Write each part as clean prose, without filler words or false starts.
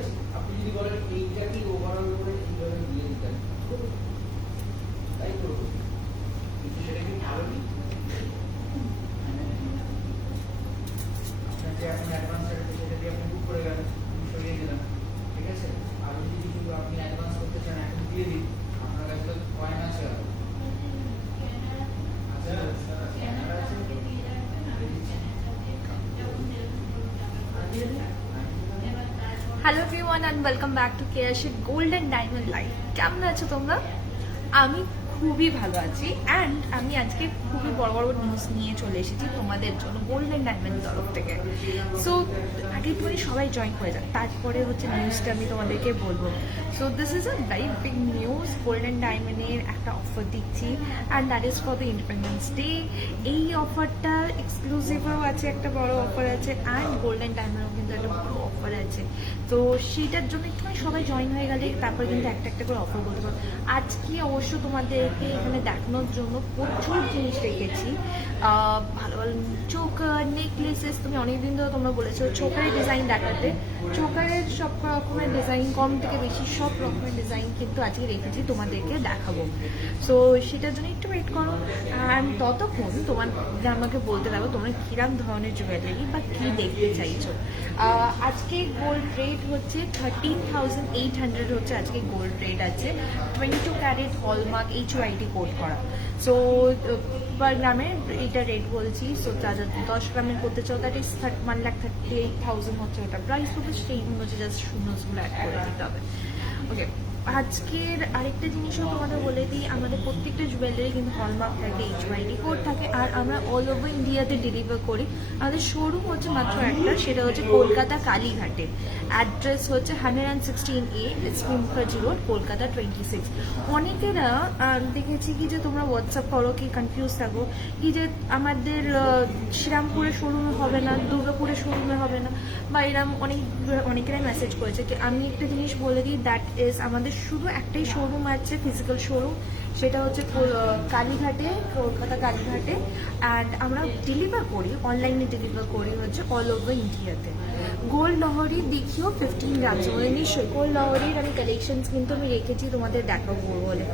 আছে, আপনি যদি বলেন এইটাকে ওভারঅল করে কিভাবে দিয়ে দিতেন, তাই করব, কিন্তু সেটা কি ভালো নেই। আপনার যে এখন অ্যাডভান্স আছে সেটা দিয়ে আপনি বুক করে গেলেন, আমি সরিয়ে দিলাম, ঠিক আছে। আর যদি কিছু আপনি অ্যাডভান্স করতে চান এখন দিয়ে দিন, আপনার কাছে তো কয়েন আছে। Hello everyone and welcome back to কেয়ারশিট গোল্ড অ্যান্ড ডায়মন্ড লাইফ। কেমন আছো তোমরা? আমি খুবই ভালো আছি অ্যান্ড আমি আজকে খুবই বড় বড় নিউজ নিয়ে চলে এসেছি তোমাদের জন্য গোল্ড অ্যান্ড ডায়মন্ড তরফ থেকে। সো আগে একটুখানি সবাই জয়েন করে যাক, তারপরে হচ্ছে নিউজটা আমি তোমাদেরকে বলবো। So this is a very big news, gold and ডায়মন্ডের একটা অফার দিচ্ছি and that is for the independence day. এই অফারটা এক্সক্লুসিভও আছে, একটা বড় অফার আছে অ্যান্ড গোল্ড অ্যান্ড ডায়মন্ডেও কিন্তু একটা বড় অফার আছে। তো সেটার জন্য একটুখানি সবাই জয়েন হয়ে গেলে তারপরে কিন্তু একটা একটা করে অফার বলতে পারো। আজকে অবশ্য তোমাদেরকে এখানে দেখানোর জন্য প্রচুর জিনিস রেখেছি, ভালো ভালো চোকার, নেকলেসেস। তুমি অনেকদিন ধরে তোমরা বলেছো চোকারের ডিজাইন দেখাতে, চোকারের সব রকমের ডিজাইন, কম থেকে বেশি সব রকমের ডিজাইন কিন্তু আজকে রেখেছি, তোমাদেরকে দেখাবো। সো সেটার জন্য একটু ওয়েট করো অ্যান্ড ততক্ষণ তোমার আমাকে বলতে থাকো তোমরা কিরম ধরনের জুয়েলারি বা কী দেখতে চাইছো। আজকে গোল্ড রেট হচ্ছে 13,800 হচ্ছে আজকে গোল্ড রেট আছে, 22 ক্যারেট হলমার্ক HYD কোড করা। সো পার গ্রামের এটা রেট বলছি। সো যারা 10 গ্রামের করতে চাও দ্যাট ইজ 1,38,000 হচ্ছে ওটা প্রাইস, হবে সেই হচ্ছে জাস্ট শূন্যগুলো অ্যাড করে দিতে হবে। ওকে, আজকের আরেকটা জিনিসও তোমাদের বলে দিই, আমাদের প্রত্যেকটা জুয়েলারি কিন্তু হলমার্ক থাকে, HYD কোড থাকে আর আমরা অল ওভার ইন্ডিয়াতে ডেলিভার করি। আমাদের শোরুম হচ্ছে মাত্র একটা, সেটা হচ্ছে কলকাতা কালীঘাটে। অ্যাড্রেস হচ্ছে 116A মুখার্জি রোড, কলকাতা 26। অনেকেরা দেখেছি কি যে তোমরা হোয়াটসঅ্যাপ করো কি কনফিউজ থাকো কি যে আমাদের শ্রীরামপুরে শোরুমে হবে না, দুর্গাপুরে শোরুমে হবে না, বা এরম অনেকেরাই মেসেজ করেছে। আমি একটা জিনিস বলে দিই, দ্যাট ইজ আমাদের শুধু একটাই শোরুম আছে, ফিজিক্যাল শোরুম, সেটা হচ্ছে কালীঘাটে, কলকাতা কালীঘাটে। অ্যান্ড আমরা ডেলিভার করি, অনলাইনে ডেলিভার করি হচ্ছে অল ওভার ইন্ডিয়াতে। গোল্ড লহরি দেখিও 15 গ্রামস বলে নিশ্চয়ই গোল্ড লহরির আমি কালেকশনস কিন্তু আমি রেখেছি তোমাদের দেখাবো বলে।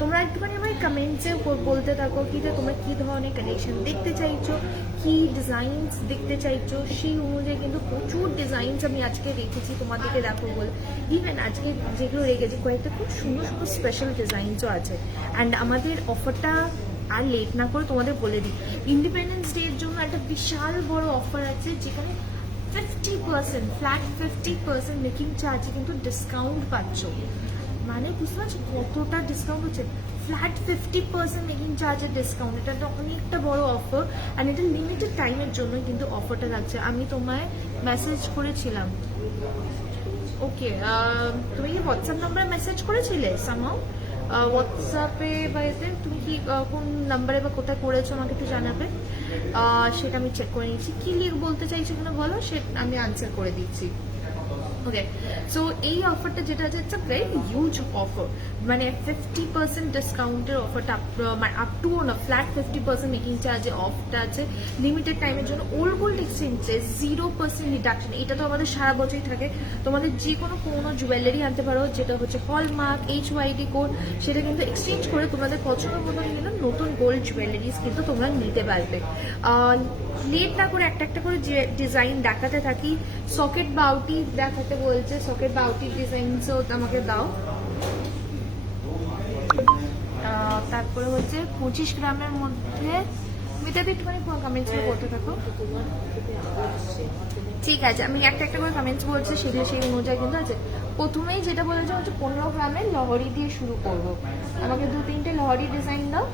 তোমরা একটুখানি আমার কমেন্টসে বলতে থাকো কি যে তোমরা কী ধরনের কালেকশন দেখতে চাইছো, কী ডিজাইনস দেখতে চাইছো, সেই অনুযায়ী কিন্তু প্রচুর ডিজাইনস আমি আজকে রেখেছি তোমাদেরকে দেখো বলে। ইভেন আজকে যেগুলো রেখেছি কয়েকটা খুব সুন্দর সুন্দর স্পেশাল ডিজাইনসও আছে। অ্যান্ড আমাদের অফারটা আর লেট না করে তোমাদের বলে দিই, ইন্ডিপেন্ডেন্স ডে এর জন্য একটা বিশাল বড় অফার আছে, যেখানে 50% ফ্ল্যাট 50% মেকিং চার্জে কিন্তু ডিসকাউন্ট পাচ্ছ। মানে বুঝতে পারছো কতটা ডিসকাউন্ট হচ্ছে, ফ্ল্যাট 50% মেকিং চার্জের ডিসকাউন্ট। এটা তো অনেকটা বড় অফার অ্যান্ড এটা লিমিটেড টাইমের জন্য কিন্তু অফারটা লাগছে। আমি তোমায় মেসেজ করেছিলাম, ওকে তুমি কি হোয়াটসঅ্যাপ নাম্বারে মেসেজ করেছিলে সামহাউ? হোয়াটসঅ্যাপে বা এতে তুমি কি কোন নাম্বারে বা কোথায় করেছো আমাকে একটু জানাবে, সেটা আমি চেক করে নিচ্ছি। কি বলতে চাইছো কিনা বলো, সে আমি আনসার করে দিচ্ছি। ওকে, সো এই অফারটা যেটা আছে it's a very huge offer, মানে 50% ডিসকাউন্টের অফারটা আপ টু না ফ্ল্যাট 50% মেকিং চার্জে অফটা আছে লিমিটেড টাইমের জন্য। ওল্ড গোল্ড এক্সচেঞ্জে 0% ডিডাকশন, এটা তো আমাদের সারা বছরই থাকে। তোমাদের যে কোনো জুয়েলারি আনতে পারো যেটা হচ্ছে হলমার্ক HYD কোড, সেটা কিন্তু এক্সচেঞ্জ করে তোমাদের পছন্দ মতন কিন্তু নতুন গোল্ড জুয়েলারিস কিন্তু তোমরা নিতে পারবে। লেট না করে একটা একটা করে যে ডিজাইন দেখাতে থাকি। সকেট বাউটি দেখাতে বলছে, সকেট বাউটির ডিজাইনসও আমাকে দাও। তারপরে হচ্ছে 25 গ্রামের মধ্যে মিটাতে একটুখানি কমেন্টস করতে থাকো। ঠিক আছে, আমি একটা একটা করে কমেন্টস বলছি, সেগুলো সেই অনুযায়ী কিন্তু আছে। প্রথমেই যেটা বলেছে হচ্ছে 15 গ্রামের লহরি দিয়ে শুরু করবো। আমাকে 2-3টে লহরি ডিজাইন দাও।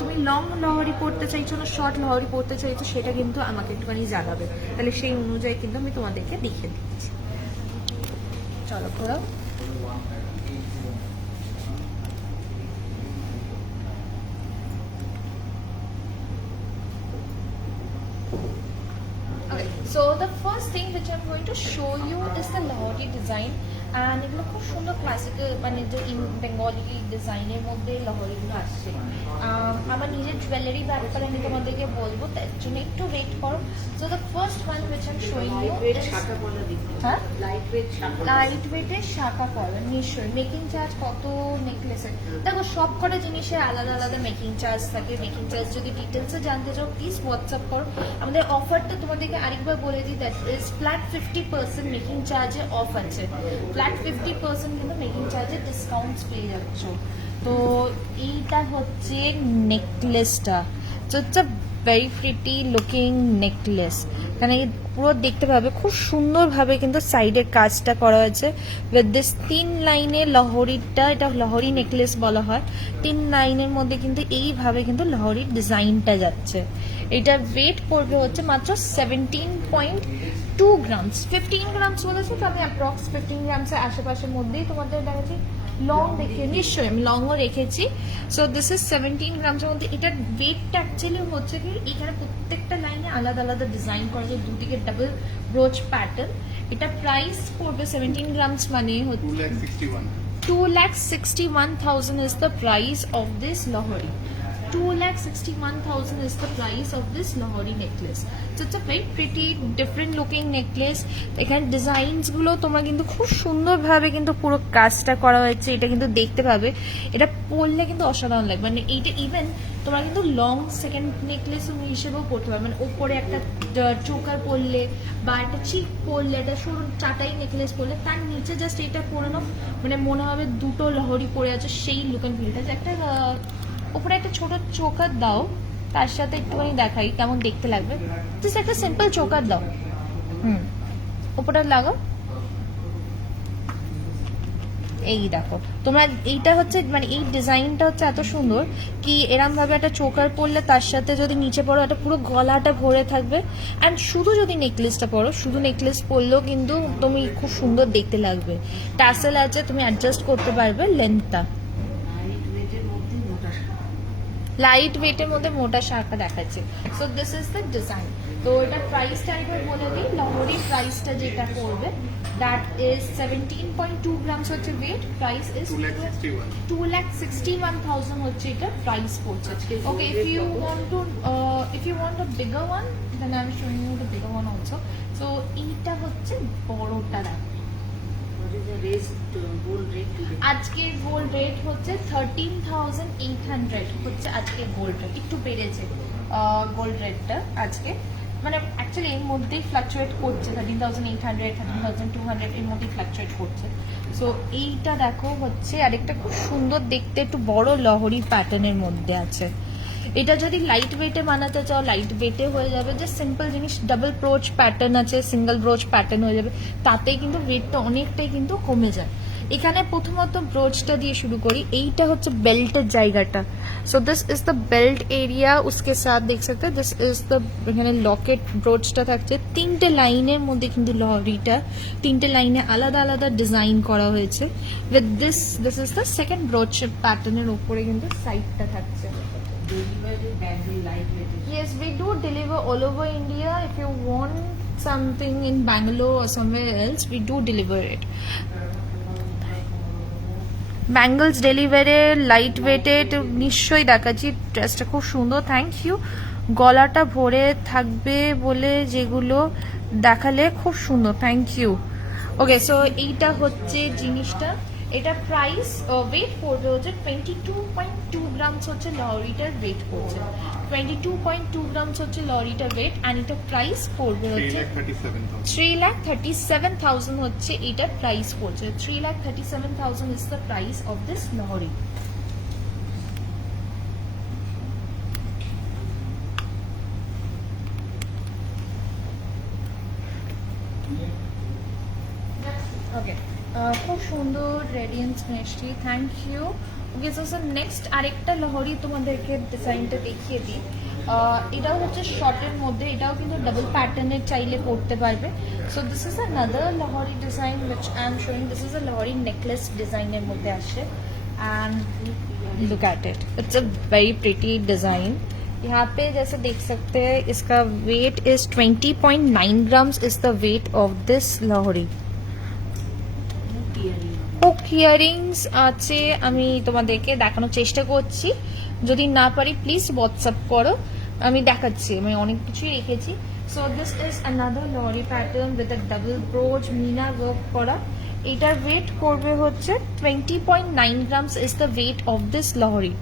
তুমি লং লহরি পড়তে চাইছো না শর্ট লহরি পড়তে চাইছো সেটা কিন্তু আমাকে একটুখানি জানাবে, তাহলে সেই অনুযায়ী কিন্তু আমি তোমাদেরকে দেখিয়ে দিচ্ছি। চলো ঘোরাও। Okay, so the first thing which I'm going to show you is the Lahori design, and এগুলো খুব সুন্দর ক্লাসিক্যাল মানে যে বেঙ্গলি ডিজাইনের মধ্যে লহরিগুলো আসছে। আমার নিজের জুয়েলারি ব্যাপারে আমি তোমাদেরকে বলবো, তার জন্য একটু ওয়েট করো। So the first one which I am showing you হ্যাঁ লাইট ওয়েটের শাখা পলা, নিশ্চয়ই। মেকিং চার্জ কত নেকলেসের, দেখো সব কটা জিনিসের আলাদা আলাদা মেকিং চার্জ থাকে। মেকিং চার্জ যদি ডিটেলসে জানতে চাও প্লিজ হোয়াটসঅ্যাপ করো। আমাদের অফারটা তোমাদেরকে আরেকবার বলে দিই, দ্যাট ইজ ফ্ল্যাট 50% মেকিং চার্জে অফ আছে। ফ্ল্যাট 50% কিন্তু মেকিং চার্জে ডিসকাউন্টস পেয়ে যাচ্ছ। তো এইটা হচ্ছে নেকলেসটা, তো it's a very pretty looking necklace. এখানে পুরো দেখতে পাবে খুব সুন্দরভাবে কিন্তু সাইডের কাজটা করা হয়েছে উইথ দিস 3 লাইনের লহরিটা, এটা লহরি নেকলেস বলা হয়। 3 লাইনের মধ্যে কিন্তু এইভাবে কিন্তু লহরির ডিজাইনটা যাচ্ছে। এটার ওয়েট পড়বে হচ্ছে মাত্র 17.2 গ্রামস। 15 গ্রামস বলেছে, তো আমি অ্যাপ্রক্স 15 গ্রামসের আশেপাশের মধ্যেই তোমাদের দেখাচ্ছি। লং দেখে নিশ্চয়ই আমি লংও রেখেছি। সো দিস ইজ 17 গ্রামসের মধ্যে। এটার ওয়েটটা অ্যাকচুয়ালি হচ্ছে কি এখানে প্রত্যেকটা লাইনে আলাদা আলাদা ডিজাইন করা যায়, দুদিকে ডাবল ব্রোচ প্যাটার্ন। এটা প্রাইস পড়বে 17 গ্রামস মানে হচ্ছে 2,61,000 is the price of this Lahori. 2,61,000 is the price of this Lahori necklace. So it's a very pretty different looking necklace. এখানে ডিজাইনস গুলো তোমরা কিন্তু খুব সুন্দরভাবে কিন্তু পুরো কাজটা করা হয়েছে, এটা কিন্তু দেখতে পাবে। এটা পরলে কিন্তু অসাধারণ লাগবে, মানে এইটা ইভেন তোমরা কিন্তু লং সেকেন্ড নেকলেস হিসেবেও পরতে পারবে। মানে ওপরে একটা চোকার পরলে বা একটা চিক পরলে, একটা সরু চাটাই নেকলেস পরলে, তার নিচে জাস্ট এটা পরে নাও, মানে মনে হবে দুটো লহরি পরে আছে, সেই লুক অ্যান্ড ফিলটা। একটা উপরে একটা ছোট চোকার দাও, তার সাথে একটুখানি দেখাই কেমন দেখতে লাগবে। জাস্ট একটা সিম্পল চোকার দাও, উপরে লাগাও। এই দেখো তোমরা, এইটা হচ্ছে মানে এই ডিজাইনটা হচ্ছে এত সুন্দর কি এরম ভাবে একটা চোকার পরলে তার সাথে যদি নিচে পড়ো একটা পুরো গলাটা ভরে থাকবে। অ্যান্ড শুধু যদি নেকলেসটা পরো, শুধু নেকলেস পরলেও কিন্তু তুমি খুব সুন্দর দেখতে লাগবে। টাসেল আছে, তুমি অ্যাডজাস্ট করতে পারবে লেন্থটা। লাইট ওয়েটের মধ্যে মোটা শাখা দেখাচ্ছে। So this is the design. তো এটা প্রাইসটা একবার বলে দিই, লহরি প্রাইসটা যেটা পড়বে দ্যাট ইজ 17.2 গ্রামস হচ্ছে ওয়েট। প্রাইস ইজ 2,61,000 হচ্ছে এটা প্রাইস পড়ছে। Okay, if you want a bigger one then I am showing you the bigger one also. So এইটা হচ্ছে বড়টা দেখো। আজকে গোল্ড রেট হচ্ছে 13,800 হচ্ছে আজকে গোল্ড রেট, একটু বেড়েছে গোল্ড রেটটা আজকে, মানে অ্যাকচুয়ালি এর মধ্যেই ফ্লাকচুয়েট করছে। 13,800 13,200 এর মধ্যেই ফ্লাকচুয়েট করছে। সো এইটা দেখো হচ্ছে আরেকটা খুব সুন্দর দেখতে একটু বড় লহরি প্যাটার্নের মধ্যে আছে। এটা যদি লাইট ওয়েটে বানাতে চাও লাইট ওয়েটে হয়ে যাবে, যে সিম্পল জিনিস ডাবল ব্রোচ প্যাটার্ন আছে, সিঙ্গেল ব্রোচ প্যাটার্ন হয়ে যাবে, তাতেই কিন্তু ওয়েটটা অনেকটাই কিন্তু কমে যায়। এখানে প্রথমত ব্রোচটা দিয়ে শুরু করি। এইটা হচ্ছে বেল্টের জায়গাটা। So this is the belt area, উসকে সাথ দেখ सकते हैं দিস ইজ দ্য, এখানে লকেট ব্রোচটা থাকছে। 3টে লাইনের মধ্যে কিন্তু লহরিটা 3টে লাইনে আলাদা আলাদা ডিজাইন করা হয়েছে। With this is the second ব্রোচ প্যাটার্নের উপরে কিন্তু সাইডটা থাকছে। Yes, we do deliver all over India. If you want something in Bangalore or somewhere else, we do deliver it. Bangles delivery light weighted নিশ্চয়ই দেখাচ্ছি। ড্রেসটা খুব সুন্দর, থ্যাংক ইউ। গলাটা ভরে থাকবে বলে যেগুলো দেখালে খুব সুন্দর, থ্যাংক ইউ। ওকে, সো এইটা হচ্ছে জিনিসটা। এটা প্রাইস ওয়েট পড়বে হচ্ছে 22.2 গ্রামস হচ্ছে লহরিটার ওয়েট পড়ছে। 22.2 গ্রামস হচ্ছে লহরিটার ওয়েট। অ্যান্ড এটা প্রাইস পড়বে হচ্ছে 3,37,000 হচ্ছে এটার প্রাইস পড়ছে। 3,37,000 is the price of this লহরি। ওকে, খুব সুন্দর রেডিয়েন্স মিষ্টি, thank you. Okay, so next আরেকটা লহরি তোমাদেরকে ডিজাইনটা দেখিয়ে দিই। এটাও হচ্ছে শর্টের মধ্যে, এটাও কিন্তু ডাবল প্যাটার্নের চাইলে পড়তে পারবে। সো দিস ইজ আনাদার লহরি design which I am showing. This is a লহরি নেকলেস ডিজাইনের মধ্যে আসে। And look at it, it's a very pretty design. यहाँ पे जैसे देख सकते हैं इसका weight is 20.9 grams is the weight of this लाहौरी। হুক ইয়ারিংস আছে, আমি তোমাদেরকে দেখানোর চেষ্টা করছি, যদি না পারি প্লিজ হোয়াটসঅ্যাপ করো, আমি দেখাচ্ছি, আমি অনেক কিছুই রেখেছি। সো দিস ইজ অ্যানাদার লরি pattern with a double brooch meena work করা। এটার ওয়েট করবে হচ্ছে 20.9 grams is the weight of this লহরি।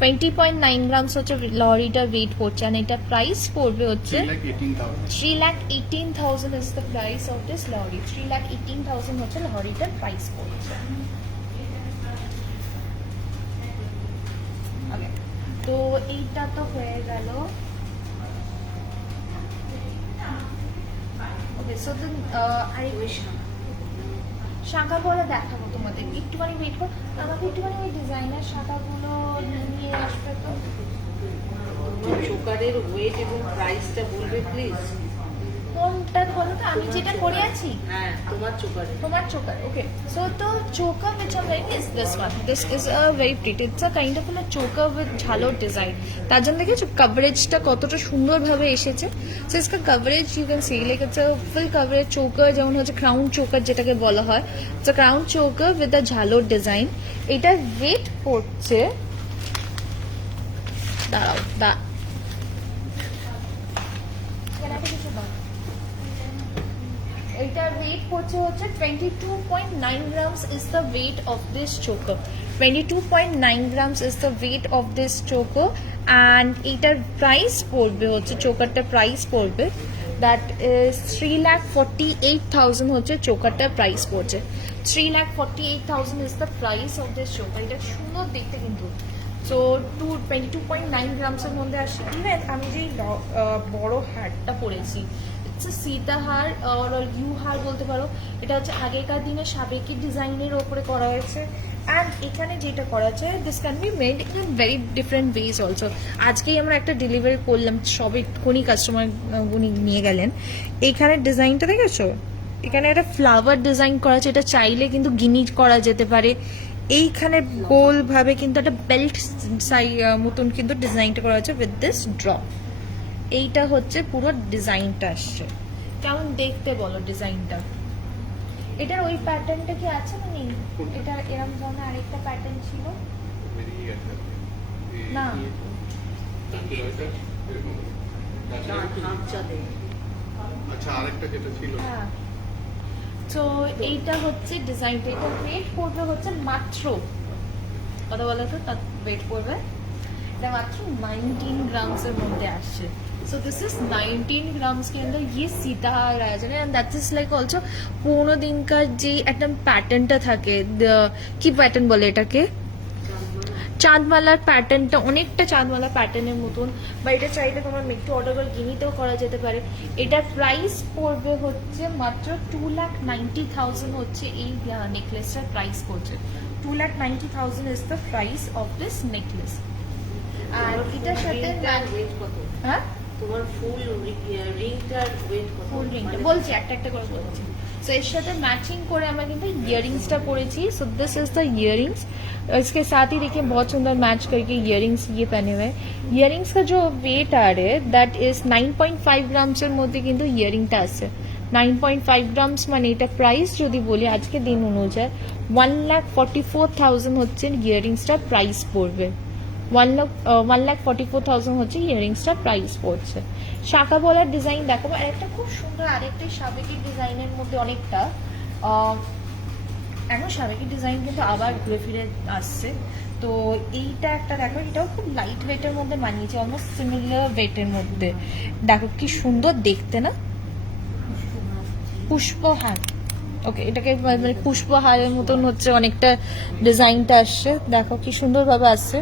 20.9 গ্রামস হচ্ছে লহরিটা ওয়েট করছে, আর এটা প্রাইস পড়বে হচ্ছে 3,18,000 is the price of this lorry. 3,18,000 হচ্ছে লহরিটার প্রাইস পড়ছে। Okay, তো এইটা তো হয়ে গেল। ওকে, সো দেন আই উইশ শাঁখা পরা দেখাবো তোমাদের, একটুখানি ওয়েট কর, আমাকে একটুখানি ওই ডিজাইনার শাঁখাগুলো নিয়ে আসবে তো। চোকারের ওয়েট এবং প্রাইসটা বলবে প্লিজ। কোনটা বলো তো, আমি যেটা পরে আছি? হ্যাঁ, তোমার চোকার। ওকে, সো তো choker which I'm wearing is this one. This is a very pretty. It's a kind of a choker with ঝালো ডিজাইন। তার জন্য দেখেছো কভারেজটা কতটা সুন্দরভাবে এসেছে। সো इसका coverage you can see like it's a full coverage choker, যেমন হচ্ছে ক্রাউন চোকার যেটাকে বলা হয়। It's a crown choker with a ঝালো ডিজাইন। এটার ওয়েট পড়ছে, দাঁড়াও এটার ওয়েট হচ্ছে 22.9 grams is the weight of this choker. 22.9 grams is the weight of this choker, and এটার প্রাইস পড়বে হচ্ছে, চোকারটার প্রাইস পড়বে that is 3,48,000 হচ্ছে চোকারটার প্রাইস পড়ছে। 3,48,000 is the price of this choker. এটা সুন্দর দেখতে কিন্তু। সো 22.9 গ্রামসের মধ্যে আসে। ইভেন আমি যেই বড় হ্যাটটা পরেছি, ইটস সীতাহার আর ইউ হার বলতে পারো। এটা হচ্ছে আগেকার দিনে সাবেকি ডিজাইনের ওপরে করা হয়েছে, অ্যান্ড এখানে যেটা করা আছে this can be made in very different ways also. আজকেই আমরা একটা ডেলিভারি করলাম, সবে কোনি কাস্টমার উনি নিয়ে গেলেন। এইখানে ডিজাইনটা দেখেছো, এখানে একটা ফ্লাওয়ার ডিজাইন করা আছে, এটা চাইলে কিন্তু গিনি করা যেতে পারে। এইখানে গোল ভাবে কিন্তু একটা বেল্ট মতন কিন্তু ডিজাইনটা করা আছে উইথ দিস ড্রপ। এইটা হচ্ছে পুরো ডিজাইনটা আসছে। কেমন দেখতে বলো ডিজাইনটা? এটার ওই প্যাটার্নটা কি আছে না নেই? এটা এরকম ধরনের আরেকটা প্যাটার্ন ছিল না? আচ্ছা, আরেকটা যেটা ছিল, হ্যাঁ। তো এইটা হচ্ছে ডিজাইনটা। এটা ওয়েট করবে হচ্ছে মাত্র, কথা বলো তো, তার ওয়েট করবে এটা মাত্র 19 গ্রামসের মধ্যে আসছে। So this is 19 grams के अंदर ये सीताहार आया जाए, and that is like also পুরোনো দিনকার যে একটা প্যাটার্নটা থাকে, কি প্যাটার্ন বলে এটাকে, চাঁদমালার প্যাটার্নটা অনেকটা চাঁদমালা প্যাটার্নের মতন। বা এটা চাইলে তোমার একটু অর্ডার করে গিনিতেও করা যেতে পারে। এটার প্রাইস পড়বে হচ্ছে মাত্র 2,90,000 হচ্ছে এই নেকলেসটার প্রাইস পড়ছে। 2,90,000 is the price of this necklace. আর এটার সাথে ওয়েট কত? হ্যাঁ, তোমার ফুল রিংটার ওয়েট কত? ফুল রিংটা বলছি, একটা একটা করে বলছি। सो इस साथ मैचिंग করে আমরা কিন্তু ইয়ারিংসটা পরেছি। सो दिस इज द इयरिंग्स, इसके साथ ही देखिए बहुत सुंदर मैच करके इयरिंग्स ये पहने हुए हैं। इयरिंग्स का जो वेट आ रहा है दैट इज 9.5 গ্রামস এর মধ্যে কিন্তু ইয়ারিংটা আছে। 9.5 গ্রামস মানে এটা প্রাইস যদি বলি আজকে দিন অনুযায়ী 1,44,000 হচ্ছে ইয়ারিংসটা প্রাইস পড়বে। 1,44,000 হচ্ছে ইয়ারিংসটা প্রাইস পড়ছে। শাখা বলার ডিজাইন দেখাবো, আর একটা খুব সুন্দর আরেকটা সাবেকি ডিজাইনের মধ্যে অনেকটা এখন সাবেকি ডিজাইন কিন্তু আবার ঘুরে ফিরে আসছে। তো এইটা একটা দেখো, এটাও খুব লাইট ওয়েটের মধ্যে মানিয়েছে, অলমোস্ট সিমিলার ওয়েটের মধ্যে। দেখো কি সুন্দর দেখতে না, পুষ্পহার। ওকে, এটাকে মানে পুষ্পহারের মতন হচ্ছে অনেকটা ডিজাইনটা আসছে, দেখো কি সুন্দরভাবে আসছে।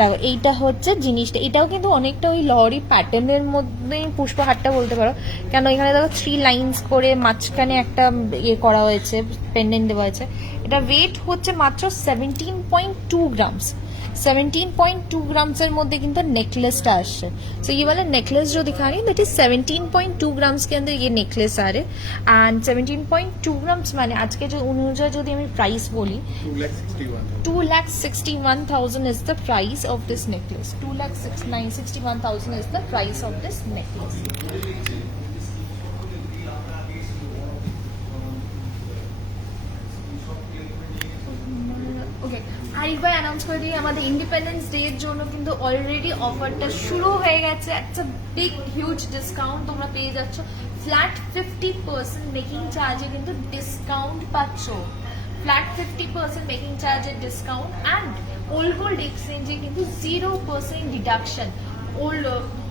দেখো এইটা হচ্ছে জিনিসটা, এটাও কিন্তু অনেকটা ওই লরি প্যাটার্নের মধ্যে পুষ্পহারটা বলতে পারো, কেন এখানে দেখো 3 লাইনস করে মাঝখানে একটা ইয়ে করা হয়েছে, পেন্ডেন্ট দেওয়া হয়েছে। এটা ওয়েট হচ্ছে মাত্র 17.2 গ্রামস। 17.2 গ্রামসের মধ্যে কিন্তু नेकलेसটা আসছে। सो ये वाला नेकलेस जो दिखा रही है दैट इज 17.2 ग्राम्स के अंदर ये नेकलेस आ रहे, एंड 17.2 ग्राम्स माने आज के जो অনুযায়ী যদি আমি প্রাইস বলি 2,61,000 is the price of this necklace. 2,61,000 is the price of this necklace. আরেকবার অ্যানাউন্স করে দিই, আমাদের ইন্ডিপেন্ডেন্স ডে এর জন্য কিন্তু অলরেডি অফারটা শুরু হয়ে গেছে। একটা বিগ হিউজ ডিসকাউন্ট তোমরা পেয়ে যাচ্ছ, ফ্ল্যাট 50% মেকিং চার্জে কিন্তু ডিসকাউন্ট পাচ্ছ, ফ্ল্যাট 50% মেকিং চার্জের ডিসকাউন্ট, অ্যান্ড ওল্ড গোল্ড এক্সচেঞ্জে কিন্তু 0% ডিডাকশন। ওল্ড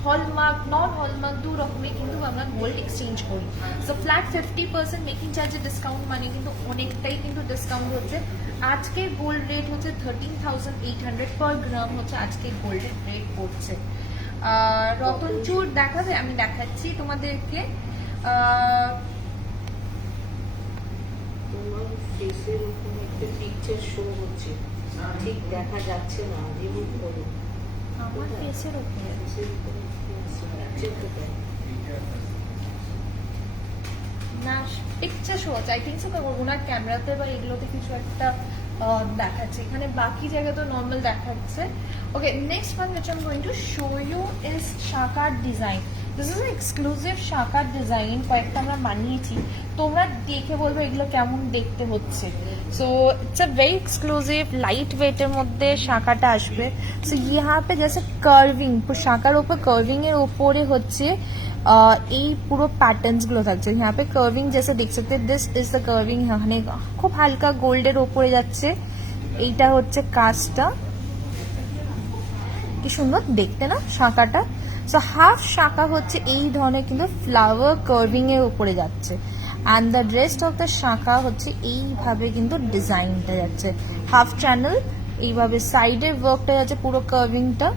হলমার্ক, নন হলমার্ক দু রকমের কিন্তু আমরা গোল্ড এক্সচেঞ্জ করি। সো ফ্ল্যাট 50% মেকিং চার্জের ডিসকাউন্ট মানে কিন্তু অনেকটাই কিন্তু ডিসকাউন্ট হচ্ছে। আজকে গোল্ড রেট হচ্ছে 13,800 পার গ্রাম হচ্ছে আজকে গোল্ডের রেট পড়ছে। রতনচুর দেখাবে, আমি দেখাচ্ছি তোমাদেরকে। তোমার ফেসের উপর একটা পিকচার শো হচ্ছে, ঠিক দেখা যাচ্ছে না, রিমুভ করো। আমার ফেসের উপরে ফেসের উপরে পিকচার কোথায়? না, পিকচার শো হচ্ছে, আই থিঙ্ক সো ওনার ক্যামেরাতে বা এগুলোতে কিছু একটা দেখাচ্ছে, এখানে বাকি জায়গায় তো নর্মাল দেখাচ্ছে। Okay, next one which I'm going to show you is শাকার ডিজাইন। দিস ইজ এক্সক্লুসিভ শাকার ডিজাইন, কয়েকটা আমরা বানিয়েছি, তোমরা দেখে বলবো এগুলো কেমন দেখতে হচ্ছে। So it's a very exclusive light ওয়েটের মধ্যে শাকাটা আসবে। সো यहाँ पे जैसे কার্ভিং, শাকার ওপর কার্ভিং এর ওপরে হচ্ছে এই পুরো প্যাটার্নস গুলো থাকছে। यहाँ पे কার্ভিং जैसे देख सकते हैं, दिस इज द কার্ভিং, এখানে খুব হালকা গোল্ডের ওপরে যাচ্ছে। এইটা হচ্ছে কাজটা, কি সুন্দর দেখতে না শাখাটা। সো হাফ শাখা হচ্ছে এই ধরনের কিন্তু ফ্লাওয়ার কার্ভিং এর উপরে যাচ্ছে, and the rest of the শাখা হচ্ছে এইভাবে কিন্তু ডিজাইনটা যাচ্ছে। হাফ চ্যানেল এইভাবে সাইডের ওয়ার্কটা যাচ্ছে পুরো কার্ভিংটা,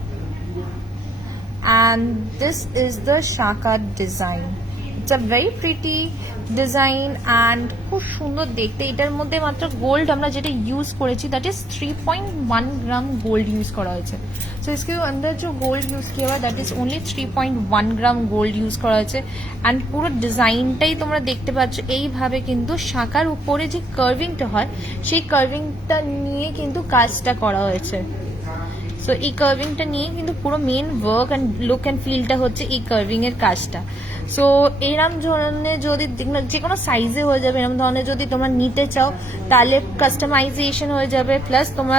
and this is the shaka design. It's a very pretty design and খুব সুন্দর দেখতে। এটার মধ্যে মাত্র গোল্ড আমরা যেটা ইউজ করেছি that is 3.1 gram gold use করা হয়েছে। সো इसके अंदर जो गोल्ड यूज किया हुआ that is only 3.1 gram gold use করা হয়েছে, অ্যান্ড পুরো ডিজাইনটাই তোমরা দেখতে পাচ্ছ এইভাবে কিন্তু শাখার উপরে যে কার্ভিংটা হয় সেই কার্ভিংটা নিয়ে কিন্তু কাজটা করা হয়েছে। সো এই কার্ভিংটা নিয়ে কিন্তু পুরো main work and look and ফিলটা হচ্ছে এই কার্ভিং এর কাজটা। সো এরম ধরনের যদি যে কোনো সাইজে হয়ে যাবে, এরম ধরনের যদি তোমরা নিতে চাও তাহলে কাস্টমাইজেশন হয়ে যাবে, প্লাস তোমরা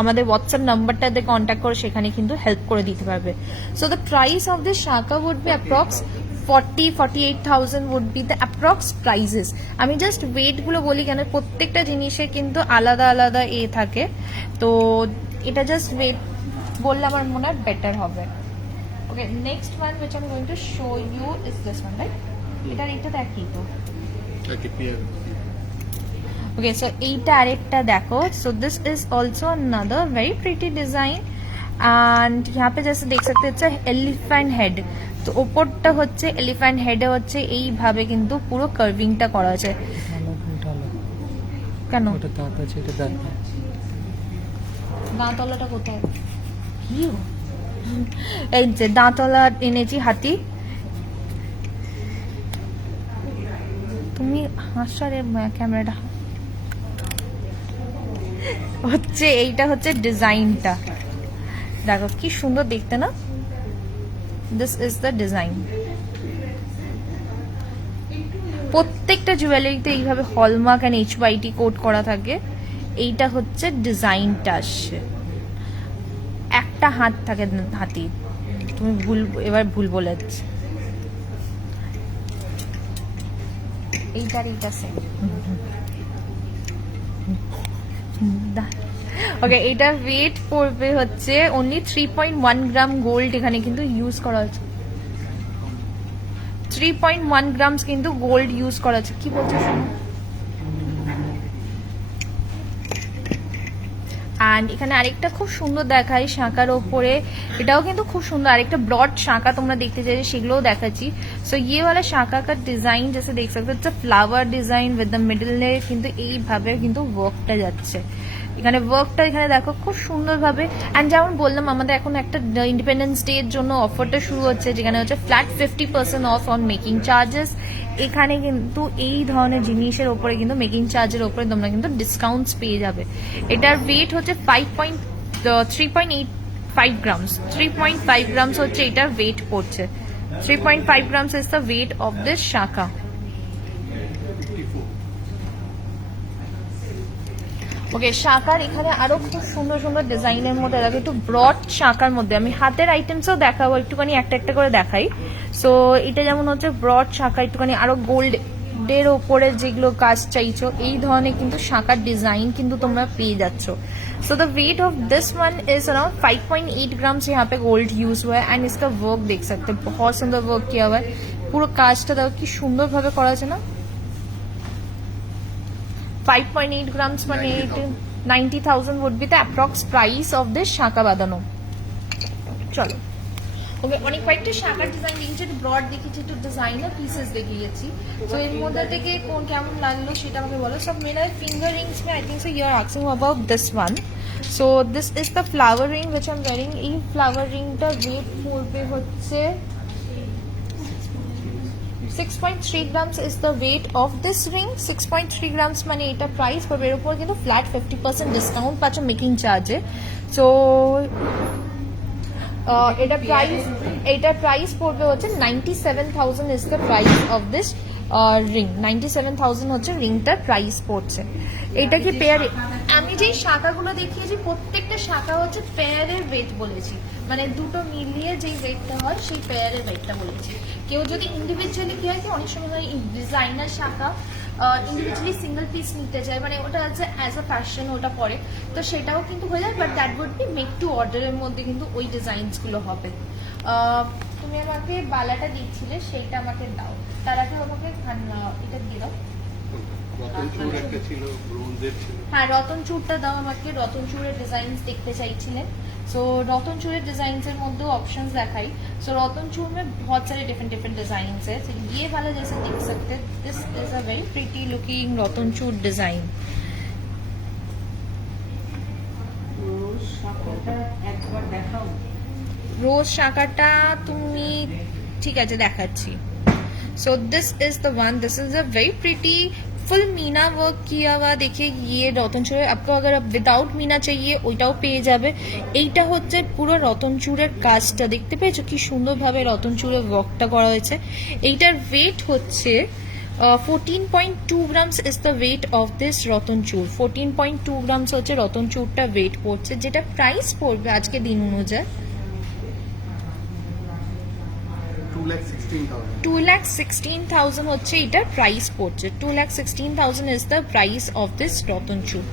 আমাদের হোয়াটসঅ্যাপ নাম্বারটাতে কন্ট্যাক্ট করে সেখানে কিন্তু হেল্প করে দিতে পারবে। So the price of this shakha would be approx 48,000 would be the approx prices. আমি জাস্ট ওয়েটগুলো বলি কেন প্রত্যেকটা জিনিসে কিন্তু আলাদা আলাদা থাকে, তো এটা জাস্ট ওয়েট বললে আমার মনে হয় বেটার হবে। Okay, next one which I'm going to show you is this one, right? এটা দেখি তো। ওকে, সো এইটা আরেকটা দেখো। So this is also another very pretty design and यहाँ पे जैसे देख सकते हैं এলিফ্যান্ট হেড, তো ওপরটা হচ্ছে এলিফ্যান্ট হেডে হচ্ছে এইভাবে কিন্তু পুরো কার্ভিংটা করা আছে। কেন দাঁতলাটা কোথায়? এই যে দাঁতলা এনেছি হাতি। তুমি হাসারে ক্যামেরাটা হচ্ছে, এইটা হচ্ছে ডিজাইনটা, দেখো কি সুন্দর দেখতে না। This is the design. প্রত্যেকটা জুয়েলারিতে এইভাবে হলমার্ক অ্যান্ড HYT কোড করা থাকে। এইটা হচ্ছে ডিজাইনটা আসছে, একটা হাত থাকে হাতি, তুমি এবার ভুল বলেছ। এইটার এইটা সেম। ওকে, এটা ওয়েট পড়বে হচ্ছে অনলি 3.1 গ্রাম গোল্ড এখানে কিন্তু ইউজ করা হচ্ছে। 3.1 গ্রামস কিন্তু গোল্ড ইউজ করা হচ্ছে। কি বলছো শোনো? অ্যান্ড এখানে আরেকটা খুব সুন্দর দেখায় শাঁকার ওপরে, এটাও কিন্তু খুব সুন্দর, আরেকটা ব্রড শাঁকা তোমরা দেখতে চাইলে সেগুলোও দেখাচ্ছি। সো ये वाला শাঁকা का ডিজাইন जैसे देख सकते हो flower design with the middle এ কিন্তু এইভাবে কিন্তু ওয়ার্কটা যাচ্ছে। এখানে ওয়ার্কটা এখানে দেখো খুব সুন্দরভাবে। অ্যান্ড যেমন বললাম আমাদের এখন একটা ইন্ডিপেন্ডেন্স ডে এর জন্য অফারটা শুরু হচ্ছে, যেখানে হচ্ছে flat 50% of on making charges. এখানে কিন্তু এই ধরনের জিনিসের ওপরে কিন্তু মেকিং চার্জের ওপরে তোমরা কিন্তু ডিসকাউন্টস পেয়ে যাবে। এটার ওয়েট হচ্ছে 3.85 গ্রামস। 3.5 গ্রামস হচ্ছে এটার ওয়েট পড়ছে। 3.5 grams is the weight of this shaka. ওকে, শাঁখার এখানে আরো খুব সুন্দর সুন্দর ডিজাইনের মধ্যে দেখো, একটু ব্রড শাঁখার মধ্যে আমি হাতের আইটেমসও দেখাবো, একটুখানি একটা একটা করে দেখাই। সো এটা যেমন হচ্ছে ব্রড শাঁখা, একটুখানি আরো গোল্ডের ওপরে যেগুলো কাজ চাইছো এই ধরনের কিন্তু শাঁখার ডিজাইন কিন্তু তোমরা পেয়ে যাচ্ছ। So the weight of this one is around 5.8 grams यहाँ पे गोल्ड यूज हुआ है एंड इसका वर्क देख सकते हैं, बहुत सुंदर वर्क किया हुआ है। পুরো কাজটা দেখো কি সুন্দর ভাবে করা আছে না। 5.8 grams মানে 90,000 would be the approx price of this শাঁখা বাঁধানো। চলো ওকে, অনেক কয়েকটা শাঁখার ডিজাইন দেখিয়েছি, একটু ব্রড দেখিয়েছি, একটু ডিজাইনার পিসেস দেখিয়েছি। তো এর মধ্যে থেকে কোন কেমন লাগলো সেটা আমাকে বলো। সব মেয়েরা ফিঙ্গার রিংস में I think so you are asking about this one. So this is the flower ring which I am wearing. এই ফ্লাওয়ার রিংটা ওয়েট পড়বে হচ্ছে 6.3 grams is the weight of this ring। 6.3 grams মানে এটা price পড়বে, এর উপর কিন্তু ফ্ল্যাট 50% ডিসকাউন্ট পাচ্ছ মেকিং চার্জে। সো এটা প্রাইস পড়বে হচ্ছে 97,000 is the price of this ring। 97,000 হচ্ছে রিংটার প্রাইস পড়ছে। এটা কি পেয়ারে, আমি যেই শাখাগুলো দেখিয়েছি প্রত্যেকটা শাখা হচ্ছে পেয়ারের ওয়েট বলেছি, মানে দুটো মিলিয়ে যেই ওয়েটটা হয় সেই পেয়ারের ওয়েটটা বলেছি। কেউ যদি ইন্ডিভিজুয়ালি কি হয় কি অনেক সময় হয় ডিজাইনার শাখা ইন্ডিভিজুয়ালি সিঙ্গেল পিস নিতে চায়, মানে ওটা আছে অ্যাজ আ ফ্যাশন ওটা পরে, তো সেটাও কিন্তু হয়ে যায়, but that would be make to অর্ডারের মধ্যে কিন্তু ওই ডিজাইনসগুলো হবে। তুমি আমাকে বালাটা দিচ্ছিলে সেইটা আমাকে দাও, তার আগে আমাকে এটা দিয়ে দাও। রতনচূড় একটা ছিল, ব্রোঞ্জের ছিল। হ্যাঁ, রতনচূড়টা দাও আমাকে, রতনচূড়ের ডিজাইনস দেখতে চাইছিলেন। सो रतनचूर डिजाइन मध्य ऑप्शन दिखाई। सो रतनचूर में बहुत सारे डिफरेंट डिजाइन है। so ये वाला जैसे देख सकते हैं, this is a very pretty looking रतनचूर डिजाइन। रोज शाखाटा तुमी ठीक है देखाচ্ছি। So this is the one, this is a very pretty full meena work किया हुआ। देखिए ये रतनचूर, आपको अगर आप विदाउट मीना चाहिए ওইটাও পেয়ে যাবে। এইটা হচ্ছে পুরো রতনচূড়ের কাজটা দেখতে পেয়েছো কি সুন্দরভাবে রতনচূড়ের ওয়ার্কটা করা হয়েছে। এইটার ওয়েট হচ্ছে 14.2 grams is the weight of this রতনচূড়। 14.2 grams হচ্ছে রতনচূড়টা ওয়েট পড়ছে, যেটা প্রাইস পড়বে আজকে দিন অনুযায়ী 2,16,000 হচ্ছে এটার প্রাইস পড়ছে। 2,16,000 is the price of this রতনচূড়।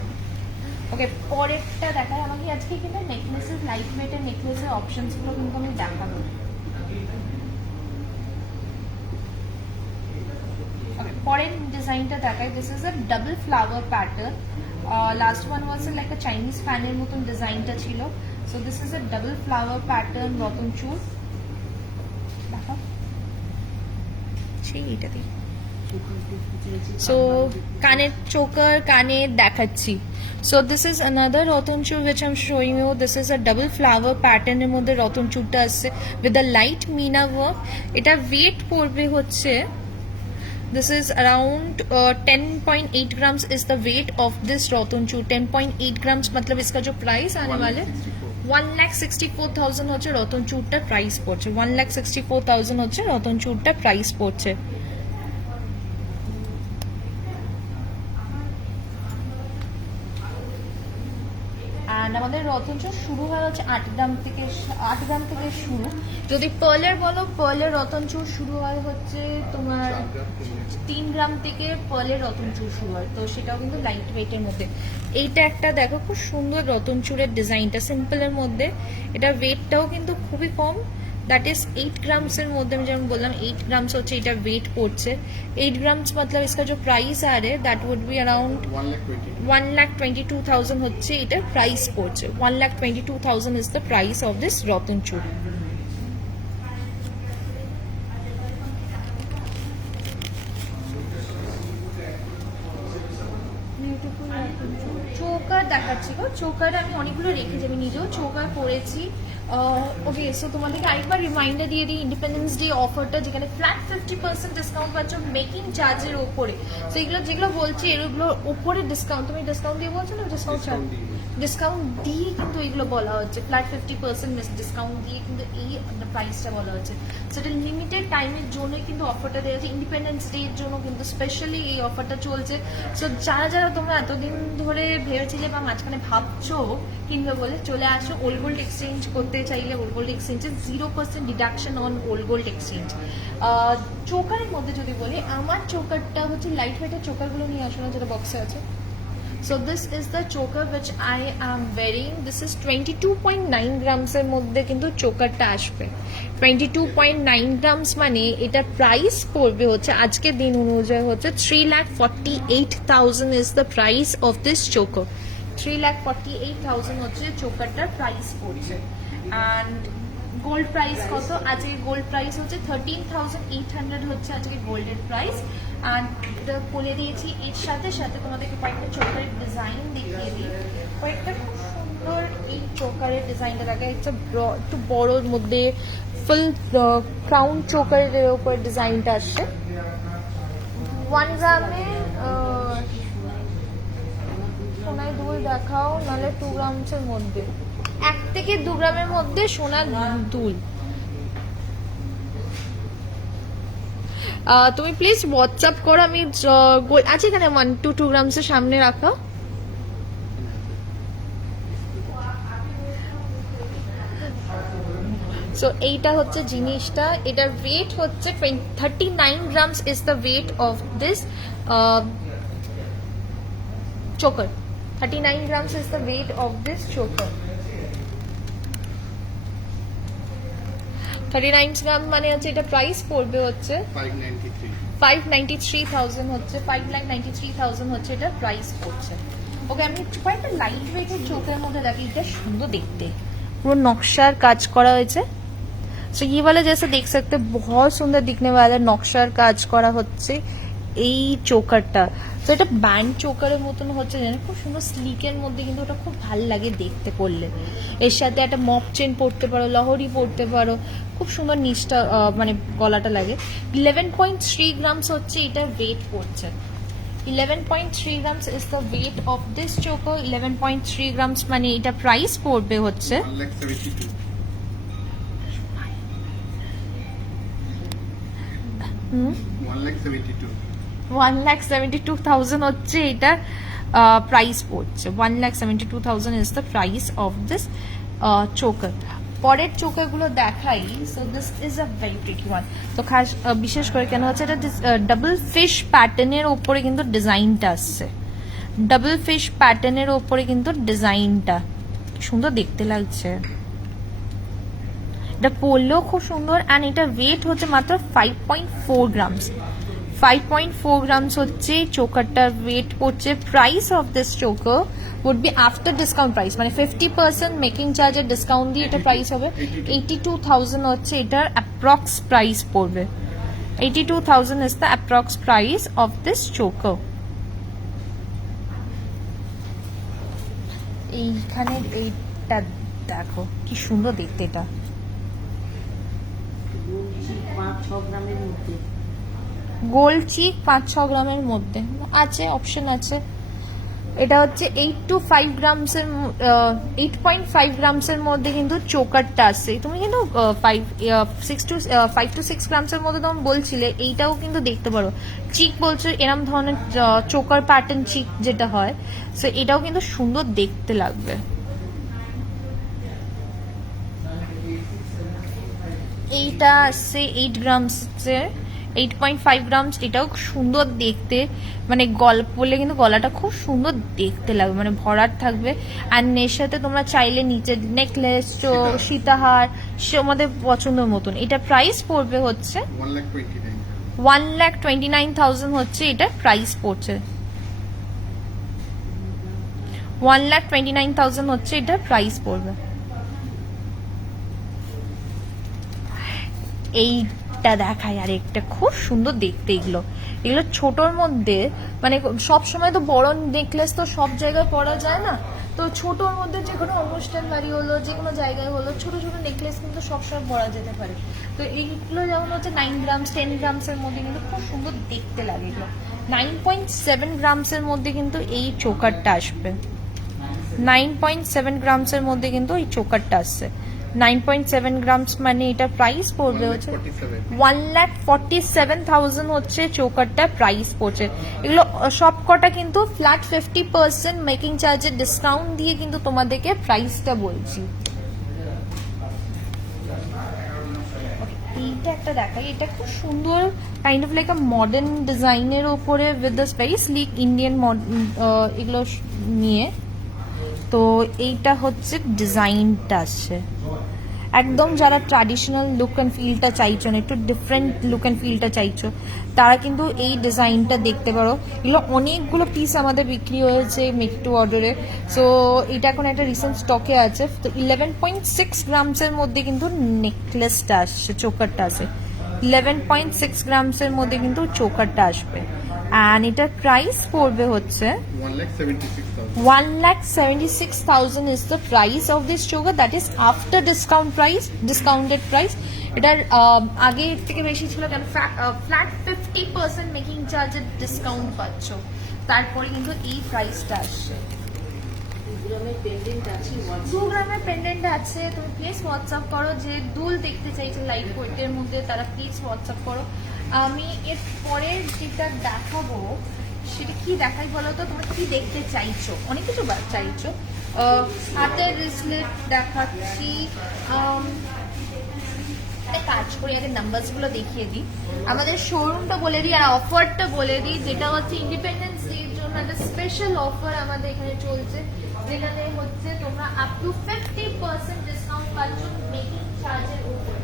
ওকে, পরেরটা দেখাই আমাকে। আজকে কিন্তু নেকলেসের লাইট ওয়েটের নেকলেসের অপশনস গুলো কিন্তু আমি দেখাবো। ওকে, পরের ডিজাইনটা দেখাই। This is a double flower pattern. Last one was like a Chinese ফ্যানের মতন ডিজাইনটা ছিল। So this is a double flower pattern রতনচূড়। So কানের চোকার কানে দেখাচ্ছি। So this is another রতনচূড় which I'm showing you. This is a double flower pattern এর মধ্যে রতনচূড়টা আসছে with a light meena work। এটা weight পড়বে হচ্ছে, this is around 10.8 grams is the weight of this रतनचूड़। 10.8 grams मतलब इसका जो प्राइस आने वाले 1,64,000 হচ্ছে রতনচূড়টার প্রাইস পড়ছে। 1,64,000 হচ্ছে রতনচূড়টার প্রাইস পড়ছে। আমাদের রতনচূড় শুরু হয় হচ্ছে 8 গ্রাম থেকে শুরু। যদি পার্লের বলো, পার্লের রতনচূড় শুরু হয় হচ্ছে তোমার 3 গ্রাম থেকে পার্লের রতনচূড় শুরু হয়, তো সেটাও কিন্তু লাইট ওয়েটের মধ্যে। এইটা একটা দেখো খুব সুন্দর রতনচূড়ের ডিজাইনটা সিম্পলের মধ্যে, এটা ওয়েটটাও কিন্তু খুবই কম, दैट इज 8 ग्राम्स এর মধ্যে। আমি যেমন বললাম 8 ग्राम्स হচ্ছে এটা वेट পড়ছে। 8 ग्राम्स मतलब इसका जो प्राइस आ रहा है दैट वुड बी अराउंड 1,22,000 হচ্ছে এটা প্রাইস পড়ছে। 1,22,000 is the price of this রতনচূড়। চোকার দেখাচ্ছি গো, চোকার আমি অনেকগুলো রেখেছি, আমি নিজেও চোকার পরেছি। ওকে, সো তোমাদেরকে আরেকবার রিমাইন্ডার দিয়ে দিই ইন্ডিপেন্ডেন্স ডে অফারটা, যেখানে ফ্ল্যাট 50% ডিসকাউন্ট পাচ্ছ মেকিং চার্জের ওপরে। তো এগুলো যেগুলো বলছি এগুলোর ওপরে ডিসকাউন্ট, তুমি ডিসকাউন্ট দিয়ে বলছো না ডিসকাউন্ট চার্জ ডিসকাউন্ট দিয়ে কিন্তু এগুলো বলা হচ্ছে, ফ্ল্যাট 50% ডিসকাউন্ট দিয়ে কিন্তু এই প্রাইসটা বলা হচ্ছে। সেটা লিমিটেড টাইমের জন্যই কিন্তু অফারটা দেওয়া হচ্ছে, ইন্ডিপেন্ডেন্স ডের জন্য কিন্তু স্পেশালি এই অফারটা চলছে। সো যারা যারা তোমরা এতদিন ধরে ভেবেছিলে বা মাঝখানে ভাবছো কিনবে বলে, চলে আসো। ওল্ড গোল্ড এক্সচেঞ্জ করতে চাইলে ওল্ড গোল্ড এক্সচেঞ্জে 0% deduction on old gold exchange. চোকারের মধ্যে যদি বলি, আমার চোকারটা হচ্ছে লাইট ওয়েটের চোকারগুলো নিয়ে আসো না, যেটা বক্সে আছে। So this is the choker which I am wearing. This is 22.9 grams এর মধ্যে কিন্তু চোকারটা আসবে। 22.9 grams মানে এটা প্রাইস পড়বে হচ্ছে আজকের দিন অনুযায়ী হচ্ছে 3,48,000 is the price of this choker. 3,48,000 হচ্ছে চোকারটার প্রাইস পড়ছে। And গোল্ড প্রাইস কত? আজকে গোল্ড প্রাইস হচ্ছে 13,800 হচ্ছে আজকে গোল্ডের প্রাইস। আর এটা বলে দিয়েছি, এর সাথে সাথে তোমাদেরকে কয়েকটা চোকারের ডিজাইন দেখিয়ে দিই। কয়েকটা খুব সুন্দর এই চোকারের ডিজাইনটা থাকে, একটু বড়োর মধ্যে ফুল ক্রাউন চোকারের উপর ডিজাইনটা আসছে। 1 গ্রামে সোনায় দুল দেখাও, নাহলে 2 গ্রামসের মধ্যে, 1 থেকে 2 গ্রামের মধ্যে সোনার দুল। তুমি প্লিজ হোয়াটসঅ্যাপ করো, আমি আছে এখানে 1 to 2 গ্রামসের সামনে রাখা। সো এইটা হচ্ছে জিনিসটা, এটার ওয়েট হচ্ছে 39 grams is the weight of this choker. 39 grams is the weight of this choker. 39 গ্রাম মানে হচ্ছে এটা প্রাইস পড়বে হচ্ছে 593,000 হচ্ছে, 5,93,000 হচ্ছে এটা প্রাইস পড়ছে। ওকে, আমি কয়েকটা লাইট ওয়েটের চোখের মধ্যে দেখি, এটা সুন্দর দেখতে, পুরো নকশার কাজ করা হয়েছে। সো ये वाला जैसे देख सकते बहुत सुंदर दिखने वाला নকশার কাজ করা হচ্ছে এই চোকারটা। তো এটা ব্যান্ড চোকারের মতন হচ্ছে, জানো, খুব সুন্দর স্লিকের মধ্যে, কিন্তু ওটা খুব ভালো লাগে দেখতে পড়লে। এর সাথে একটা মপ চেন পরতে পারো, লহরি পরতে পারো, খুব সুন্দর নিচটা মানে গলাটা লাগে। 11.3 গ্রামস হচ্ছে এটা ওয়েট পড়ছে। 11.3 grams is the weight of this choker. 11.3 grams মানে এটা প্রাইস পড়বে হচ্ছে 1,72,000 হচ্ছে এটার প্রাইস পড়ছে। 1,72,000 is the price of this choker. পরের চোকারগুলো দেখাই। So this is a very pretty one. তো খাস বিশেষ করে কেন হচ্ছে, এটা ডাবল ফিশ প্যাটার্নের ওপরে কিন্তু ডিজাইনটা আসছে। ডাবল ফিশ প্যাটার্নের ওপরে কিন্তু ডিজাইনটা সুন্দর দেখতে লাগছে। এটা পরলেও খুব সুন্দর। অ্যান্ড এটা ওয়েট হচ্ছে মাত্র 5.4 গ্রামস। 5.4 grams হচ্ছে চোকারটার ওয়েট পড়ছে। Price of this choker would be after discount price, মানে 50% মেকিং চার্জের ডিসকাউন্ট দিয়ে এটা প্রাইস হবে 82,000 হচ্ছে এটার অ্যাপ্রক্স প্রাইস পড়বে। 82,000 is the approx price of this choker. এইখানে এইটা দেখো কি সুন্দর দেখতে, এটা 5-6 গ্রামের মধ্যে, গোল্ড চিক 5-6 গ্রামের মধ্যে আছে, অপশন আছে। এটা হচ্ছে 8.5 গ্রামসের মধ্যে কিন্তু চোকারটা আসছে। তুমি কিন্তু 5 to 6 গ্রামসের মধ্যে তুমি বলছিলে, এইটাও কিন্তু দেখতে পারো। চিক বলছো এরম ধরনের চোকার প্যাটার্ন চিক যেটা হয়, সো এটাও কিন্তু সুন্দর দেখতে লাগবে। এইটা আসছে 8 গ্রামসের, 8.5 গ্রামস। এটাও সুন্দর দেখতে, মানে বললে কিন্তু গলাটা খুব সুন্দর দেখতে লাগবে, মানে ভরাট থাকবে। আর এর সাথে তোমরা চাইলে নিচে নেকলেস, সীতাহার, আমাদের পছন্দের মতন। এটা প্রাইস পড়বে হচ্ছে 1,29,000 হচ্ছে এটা প্রাইস পড়ছে। 1,29,000 হচ্ছে এটা প্রাইস পড়বে। এইটা দেখাই আর একটা খুব সুন্দর দেখতে। এগুলো ছোটর মধ্যে, মানে সব সময় তো বড় নেকলেস তো সব জায়গায় পরা যায় না, তো ছোটর মধ্যে যে কোনো অনুষ্ঠান বাড়ি হলো, যে কোনো জায়গায় হলো, ছোট ছোট নেকলেস কিন্তু সবসময় পরা যেতে পারে। তো এইগুলো যেমন হচ্ছে 9 গ্রামস 10 গ্রামসের মধ্যে কিন্তু খুব সুন্দর দেখতে লাগে। এগুলো 9.7 গ্রামসের মধ্যে কিন্তু এই চোকারটা আসবে। 9.7 গ্রামসের মধ্যে কিন্তু এই চোকারটা আসছে। 9.7 গ্রামস মানে এটা প্রাইস পড়বে হচ্ছে 1,47,000 হচ্ছে চোকারটা প্রাইস পড়ছে। এগুলো সব কটা কিন্তু ফ্ল্যাট 50% মেকিং চার্জের ডিসকাউন্ট দিয়ে কিন্তু তোমাদেরকে প্রাইসটা বলছি। এইটা একটা দেখাই, এটা খুব সুন্দর kind of like a modern ডিজাইনের ওপরে with this very slick Indian এগুলো নিয়ে। তো এইটা হচ্ছে ডিজাইনটা আসছে একদম, যারা ট্র্যাডিশনাল লুক অ্যান্ড ফিলটা চাইছো না, একটু ডিফারেন্ট লুক অ্যান্ড ফিলটা চাইছো, তারা কিন্তু এই ডিজাইনটা দেখতে পারো। এগুলো অনেকগুলো পিস আমাদের বিক্রি হয়েছে মেক টু অর্ডারে। সো এটা এখন একটা রিসেন্ট স্টকে আছে। তো 11.6 গ্রামসের মধ্যে কিন্তু নেকলেসটা আসছে, চোকারটা আসে 11.6 গ্রামসের মধ্যে কিন্তু চোকারটা আসবে। অ্যান্ড এটার প্রাইস পড়বে হচ্ছে 1,76,000 is the price of this choker, that is after discounted price. এটার আগে থেকে বেশি ছিল কেন, ফ্ল্যাট 50% মেকিং চার্জের ডিসকাউন্ট পাচ্ছ, তারপরে কিন্তু এই প্রাইসটা আসছে। 2 গ্রামের পেন্ডেন্ট আছে। তুমি প্লিজ হোয়াটসঅ্যাপ করো, যে দুল দেখতে চাইছে লাইট ওয়েটের মধ্যে তারা প্লিজ হোয়াটসঅ্যাপ করো। আমি এর পরের যেটা দেখাবো সেটা কি দেখাই বলো তো, তোমরা কি দেখতে চাইছো? অনেক কিছু চাইছো। হাতের রিসলেট দেখাচ্ছি। কাজ করি, আগে নাম্বারসগুলো দেখিয়ে দিই, আমাদের শোরুমটা বলে দিই আর অফারটা বলে দিই, যেটা হচ্ছে ইন্ডিপেন্ডেন্স ডের জন্য একটা স্পেশাল অফার আমাদের এখানে চলছে, যেখানে হচ্ছে তোমরা আপ টু 50% ডিসকাউন্ট পাচ্ছ মেকিং চার্জের উপর।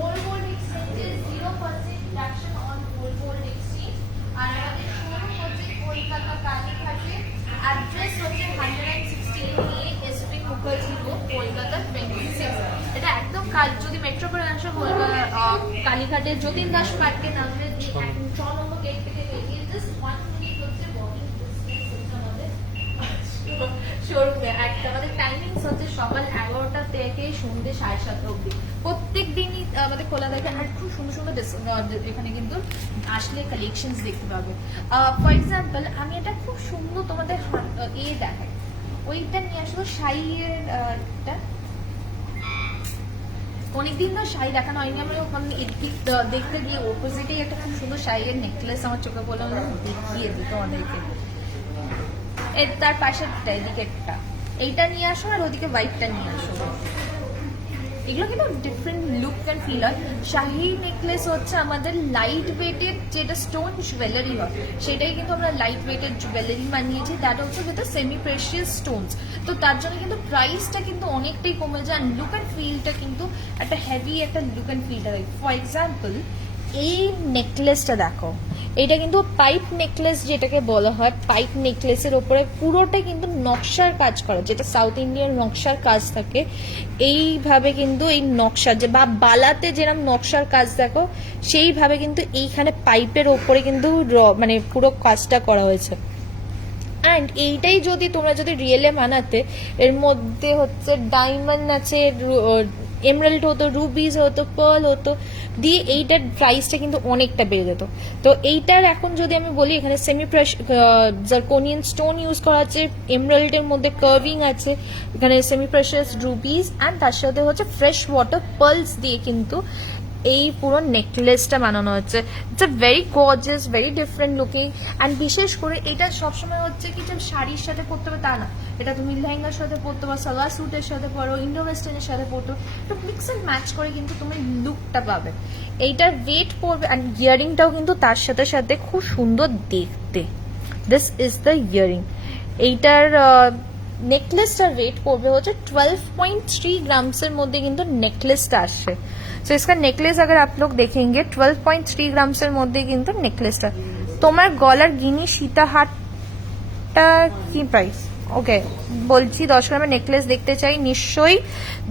ওল্ড গোল্ড এক্সচেঞ্জে 0% deduction on old gold exchange. আর আমাদের শোরুম হচ্ছে কলকাতা কালীঘাটে, অ্যাড্রেস হচ্ছে 116A SP Mukherjee road, Kolkata 26। এটা একদম যদি মেট্রো করে আসো কালীঘাটের যতীন দাস পার্কে নামলে 6 নম্বর গেট থেকে বেরিয়ে জাস্ট 1 মিনিট হচ্ছে ওয়াকিং ডিসটেন্স হচ্ছে আমাদের শোরুমে। একটা আমাদের টাইমিংস হচ্ছে সকাল 11টা থেকে সন্ধ্যে 7:30 অবধি, প্রত্যেক দিনই আমাদের খোলা থাকে। আর খুব সুন্দর সুন্দর এখানে কিন্তু আসলে কালেকশনস দেখতে পাবে। ফর এক্সাম্পল আমি এটা খুব সুন্দর তোমাদের দেখাই, ওইটা নিয়ে আসবো শাড়ির একটা, অনেকদিন ধর শাড়ি দেখানো হয়নি। আমি দেখতে গিয়ে অপোজিটেই একটা খুব সুন্দর শাড়ির নেকলেস আমার চোখে পড়লো, দেখিয়ে দিই তোমাদেরকে। তার পাশের এদিকেরটা এইটা নিয়ে আসো, আর ওদিকে হোয়াইটটা নিয়ে আসো। এগুলো কিন্তু ডিফারেন্ট লুক অ্যান্ড ফিল হয়। শাহি নেকলেস হচ্ছে আমাদের লাইট ওয়েটের যেটা স্টোন জুয়েলারি হয়, সেটাই কিন্তু আমরা লাইট ওয়েটের জুয়েলারি বানিয়েছি, that also with semi precious Stones. তো তার জন্য কিন্তু প্রাইসটা কিন্তু অনেকটাই কমে যায়, লুক অ্যান্ড ফিলটা কিন্তু একটা হেভি একটা লুক অ্যান্ড ফিলটা দেয়। ফর এক্সাম্পল এই নেকলেসটা দেখো, এটা কিন্তু পাইপ নেকলেস যেটাকে বলা হয়, পাইপ নেকলেসের ওপরে পুরোটা কিন্তু নকশার কাজ করা, যেটা সাউথ ইন্ডিয়ান নকশার কাজ থাকে। এইভাবে কিন্তু এই নকশা যে বা বালাতে যেরকম নকশার কাজ দেখো, সেইভাবে কিন্তু এইখানে পাইপের ওপরে কিন্তু মানে পুরো কাজটা করা হয়েছে। অ্যান্ড এইটাই যদি তোমরা যদি রিয়েলে বানাতে, এর মধ্যে হচ্ছে ডায়মন্ড আছে, এমরাল্ড হতো, রুবিজ হতো, পার্ল হতো, দিয়ে এইটার প্রাইসটা কিন্তু অনেকটা বেড়ে যেত। তো এইটার এখন যদি আমি বলি, এখানে সেমি জারকোনিয়ান স্টোন ইউজ করা আছে, এমরাল্ডের মধ্যে কার্ভিং আছে, এখানে সেমি প্রেশাস রুবিজ, অ্যান্ড তার সাথে হচ্ছে ফ্রেশ ওয়াটার পার্লস দিয়ে কিন্তু এই পুরো নেকলেসটা বানানো হচ্ছে। It's a very gorgeous, very different looking. And বিশেষ করে এটা সবসময় হচ্ছে কি যে শাড়ির সাথে পরতে হবে তা না, এটা তুমি লেহেঙ্গার সাথে পরতে পারো, সালোয়ার স্যুটের সাথে পরো, ইন্ডো ওয়েস্টার্নের সাথে পরতো, তো মিক্স অ্যান্ড ম্যাচ করে কিন্তু তুমি লুকটা পাবে। এইটার ওয়েট পড়বে, অ্যান্ড ইয়ারিংটাও কিন্তু তার সাথে সাথে খুব সুন্দর দেখতে। This is the earring. এইটার नेकलेसটার वेट পড়বে হচ্ছে 12.3 গ্রামসের মধ্যে কিন্তু নেকলেসটা আসছে। সো इसका नेकलेस अगर आप लोग देखेंगे 12.3 গ্রামসের মধ্যে কিন্তু নেকলেসটা। তোমার গলার গিনি সীতাহারটা কি প্রাইস? ওকে বলছি 10 গ্রামের নেকলেস দেখতে চাই, নিশ্চয়ই